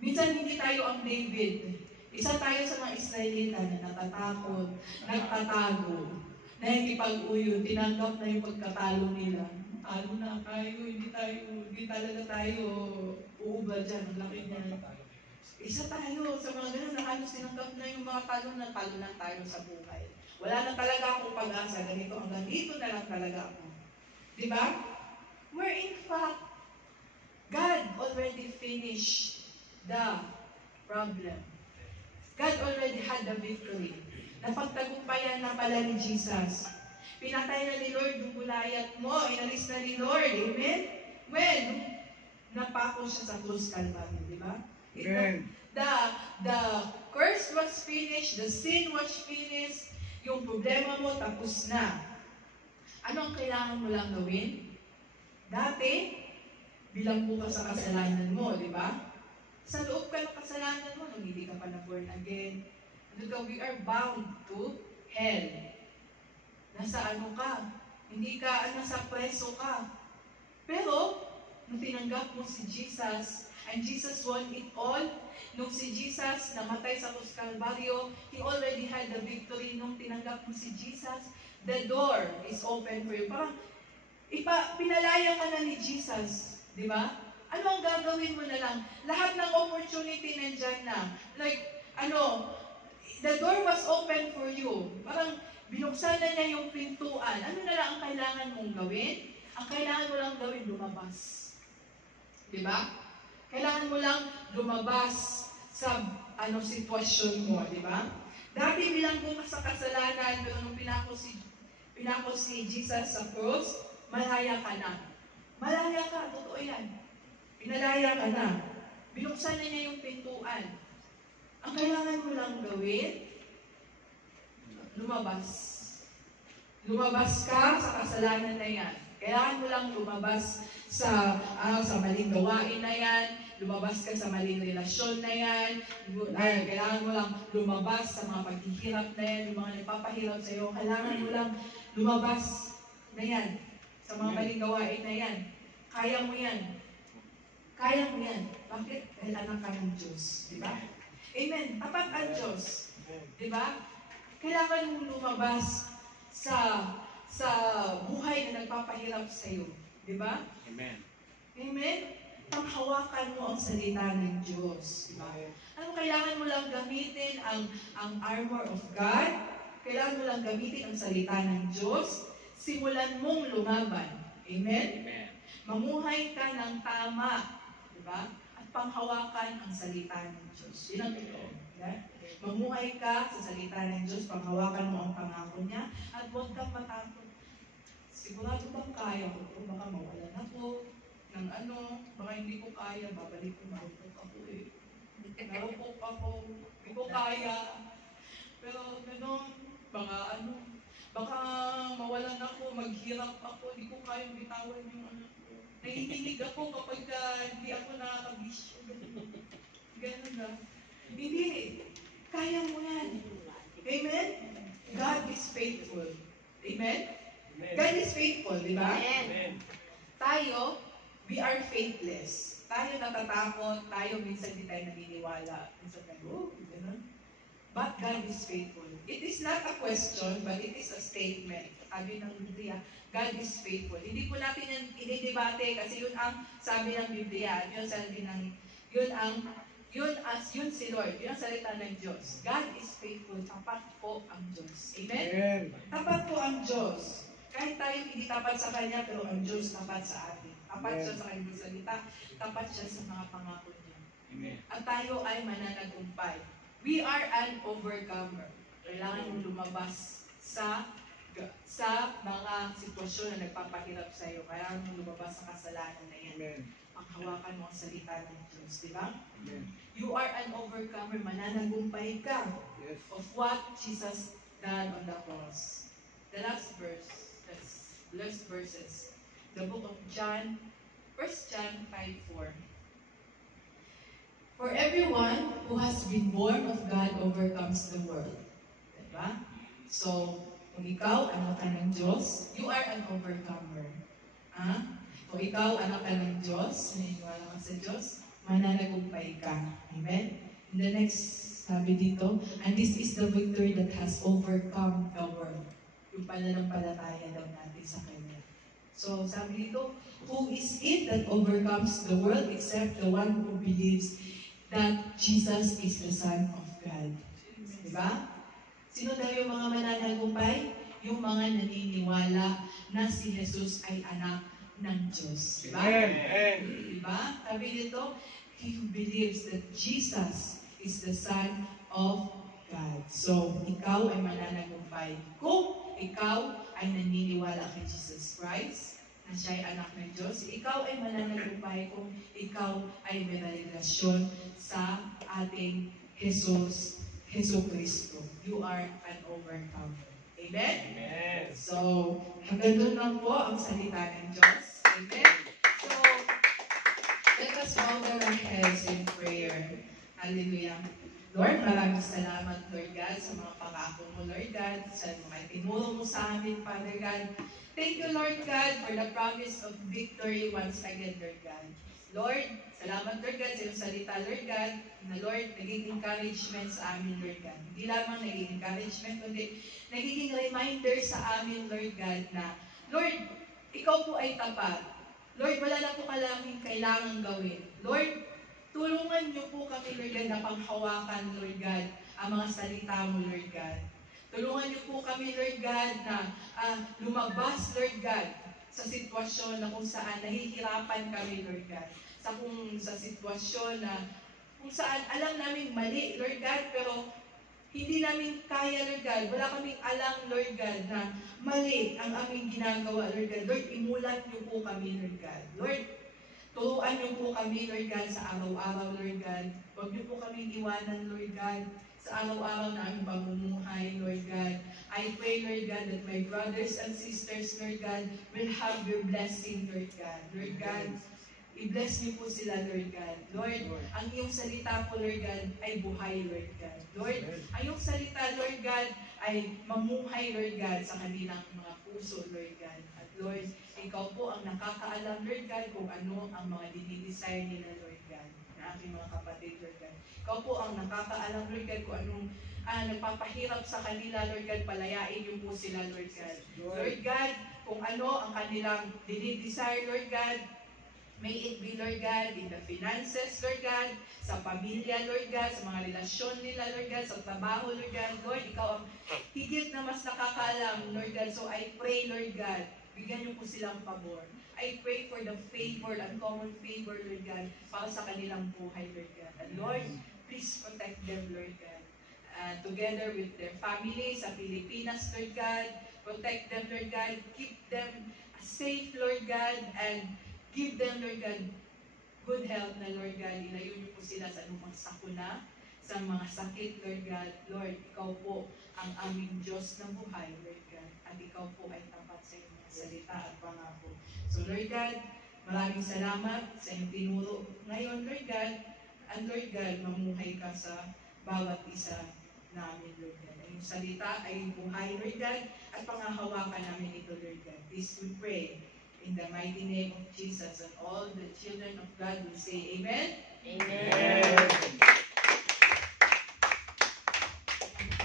Minsan, hindi tayo ang David. Isa tayo sa mga Israelita na natatakot, nagtatago, na hindi pag-uyo, tinanggap na yung pagkatalo nila. Talo na tayo, hindi talaga tayo uubad dyan, ang laki niya. Isa tayo sa mga ganun na halos tinanggap na yung mga talo na tayo sa buhay. Wala na talaga akong pag-asa, ganito hanggang dito na lang talaga ako. Diba? Where in fact, God already finished the problem. God already had the victory. Napagtagumpayan na pala ni Jesus. Pinatay na ni Lord yung Goliath mo. Inalis na ni Lord. Amen? When? Napako siya sa cross Calvary. Diba? Amen. The curse was finished. The sin was finished. Yung problema mo tapos na. Ano ang kailangan mo lang gawin? Dati, bilanggo ka sa kasalanan mo, di ba? Sa loob ka ng kasalanan mo, nung hindi ka pa na born again, we are bound to hell. Nasa nasa preso ka. Pero, nung tinanggap mo si Jesus, and Jesus won it all, nung si Jesus namatay sa Cruz Calvario, He already had the victory. Nung tinanggap mo si Jesus, the door is open for you. Parang, pinalaya ka na ni Jesus. Di ba? Ano ang gagawin mo na lang? Lahat ng opportunity nandyan na. The door was open for you. Parang binuksan na niya yung pintuan. Ano na lang ang kailangan mong gawin? Ang kailangan mo lang gawin, lumabas. Di ba? Kailangan mo lang lumabas sa sitwasyon mo. Di ba? Dati bilanggo ka sa kasalanan, pero nung pinako si Jesus sa cross, malaya ka na. Malaya ka, totoo yan. Pinalaya ka na. Binuksan na niya yung pintuan. Ang kailangan mo lang gawin, lumabas. Lumabas ka sa kasalanan na yan. Kailangan mo lang lumabas sa maling gawain na yan, lumabas ka sa maling relasyon na yan, kailangan mo lang lumabas sa mga paghihirap na yan, yung mga nagpapahirap sa iyo, kailangan mo lang lumabas na yan, sa mga maling gawain na yan. Kaya mo yan. Kaya mo yan. Bakit? Dahil anak ka ng Diyos. Di ba? Amen. Tapat ang Diyos. Di ba? Kailangan mong lumabas sa buhay na nagpapahirap sa iyo. Di ba? Amen. Amen? Panghawakan mo ang salita ng Diyos. Di ba? Ano, kailangan mo lang gamitin ang armor of God. Kailangan mo lang gamitin ang salita ng Diyos. Simulan mong lumaban. Amen? Amen. Mamuhay ka ng tama. Di ba? At panghawakan ang salita ng Diyos. Yun ang totoo. Yeah? Mamuhay ka sa salita ng Diyos, panghawakan mo ang pangako niya, at huwag kang matakot. Sigurado bang kaya ko ito? Baka mawalan ako ng baka hindi ko kaya, babalik ko, marupok ako Narupok ako, hindi ko kaya. Pero gano'n, Baka ano, baka mawalan ako, maghirap ako, hindi ko kayang bitawan yung anak ko. Nahihilig ako kapag hindi ako nakakabisyo. Ganun lang. Hindi, kaya mo yan. Amen? God is faithful. Amen? God is faithful, di ba? Amen. Tayo, we are faithless. Tayo natatakot, tayo minsan di tayo naniniwala. Minsan tayo, gano'n. But God is faithful. It is not a question, but it is a statement. Sabi ng Biblia, God is faithful. Hindi po natin yan inidebate kasi yun ang sabi ng Biblia. Yun sabi ng, yun si Lord. Yun ang salita ng Diyos. God is faithful. Tapat po ang Diyos. Amen? Amen. Tapat po ang Diyos. Kahit tayo hindi tapat sa Kanya, pero ang Diyos tapat sa atin. Tapat siya sa Kanyang salita. Tapat siya sa mga pangako niya. Amen. At tayo ay mananagumpay. We are an overcomer. Kailangan mong lumabas sa mga sitwasyon na nagpapahirap sa iyo. Kailangan mong lumabas sa kasalanan na yan. Amen. Panghawakan mo ang salita ng Diyos. Di ba? Amen. You are an overcomer. Mananagumpay ka Yes. of what Jesus done on the cross. The last verses. The book of John, 1 John 5:4. For everyone who has been born of God overcomes the world. Diba? So, kung ikaw, anak ka ng Diyos, you are an overcomer. Kung ikaw, anak ka ng Diyos, naniniwala ka sa Diyos, mananagumpay ka. Amen? In the next, sabi dito, and this is the victory that has overcome the world. Yung pananampalataya daw natin sa Kanya. So, sabi dito, who is it that overcomes the world except the one who believes that Jesus is the Son of God? Diba? Sino daw yung mga mananagumpay? Yung mga naniniwala na si Jesus ay anak ng Diyos. Diba? Amen. Diba? Sabi dito, he who believes that Jesus is the Son of God. So, ikaw ay mananagumpay kung ikaw ay naniniwala kay Jesus Christ, na siya ay anak ng Diyos. Ikaw ay mananagumpay kung ikaw ay may relasyon sa ating Jesu Cristo. You are an overcomer. Amen? Amen. So, hanggang doon lang po ang salita ng Diyos. Amen? So, let us bow down our heads in prayer. Hallelujah. Lord, maraming salamat, Lord God, sa mga pangako mo, Lord God, sa mga tinuro mo sa amin, Father God. Thank you, Lord God, for the promise of victory once again, Lord God. Lord, salamat, Lord God, sa iyong salita, Lord God, na Lord, naging encouragement sa amin, Lord God. Hindi lamang naging encouragement, kundi nagiging reminder sa amin, Lord God, na, Lord, ikaw po ay tapat. Lord, wala na po kaming kailangan gawin. Lord, tulungan niyo po kami, Lord God, na panghawakan, Lord God, ang mga salita mo, Lord God. Tulungan niyo po kami, Lord God, na lumabas, Lord God, sa sitwasyon na kung saan nahihirapan kami, Lord God. Sa sitwasyon na kung saan alam namin mali, Lord God, pero hindi namin kaya, Lord God. Wala kaming alam, Lord God, na mali ang aming ginagawa, Lord God. Lord, imulat niyo po kami, Lord God. Lord, turuan niyo po kami, Lord God, sa araw-araw, Lord God. Huwag niyo po kami iwanan, Lord God, sa araw-araw na aming pamumuhay, Lord God. I pray, Lord God, that my brothers and sisters, Lord God, will have your blessing, Lord God. Lord God, i-bless niyo po sila, Lord God. Lord, ang iyong salita po, Lord God, ay buhay, Lord God. Lord, ang iyong salita, Lord God, ay mamuhay, Lord God, sa kanilang mga puso, Lord God. At Lord, ikaw po ang nakakaalam, Lord God, kung ano ang mga dinidesire nila, Lord God, na aking mga kapatid, Lord God. Ikaw po ang nakakaalam, Lord God, kung anong nagpapahirap sa kanila, Lord God, palayain niyo po sila, Lord God. Lord God, kung ano ang kanilang dinidesire, Lord God, may it be, Lord God, in the finances, Lord God, sa pamilya, Lord God, sa mga relasyon nila, Lord God, sa trabaho, Lord God. Lord, ikaw ang higit na mas nakakaalam, Lord God. So I pray, Lord God, bigyan niyo po silang pabor. I pray for the favor, uncommon favor, Lord God, para sa kanilang buhay, Lord God. And Lord, please protect them, Lord God. Together with their families sa Pilipinas, Lord God. Protect them, Lord God. Keep them safe, Lord God, and give them, Lord God, good health na, Lord God. Ilayo niyo po sila sa anumang sakuna, sa mga sakit, Lord God. Lord, ikaw po ang aming Diyos na buhay, Lord God. At ikaw po ay tapat sa iyong mga salita at pangako. So Lord God, maraming salamat sa iyong tinuro ngayon, Lord God. And Lord God, mamuhay ka sa bawat isa namin, Lord God. Ang iyong salita ay buhay, Lord God, at pangahawakan namin ito, Lord God. This we pray in the mighty name of Jesus, and all the children of God will say Amen. Amen.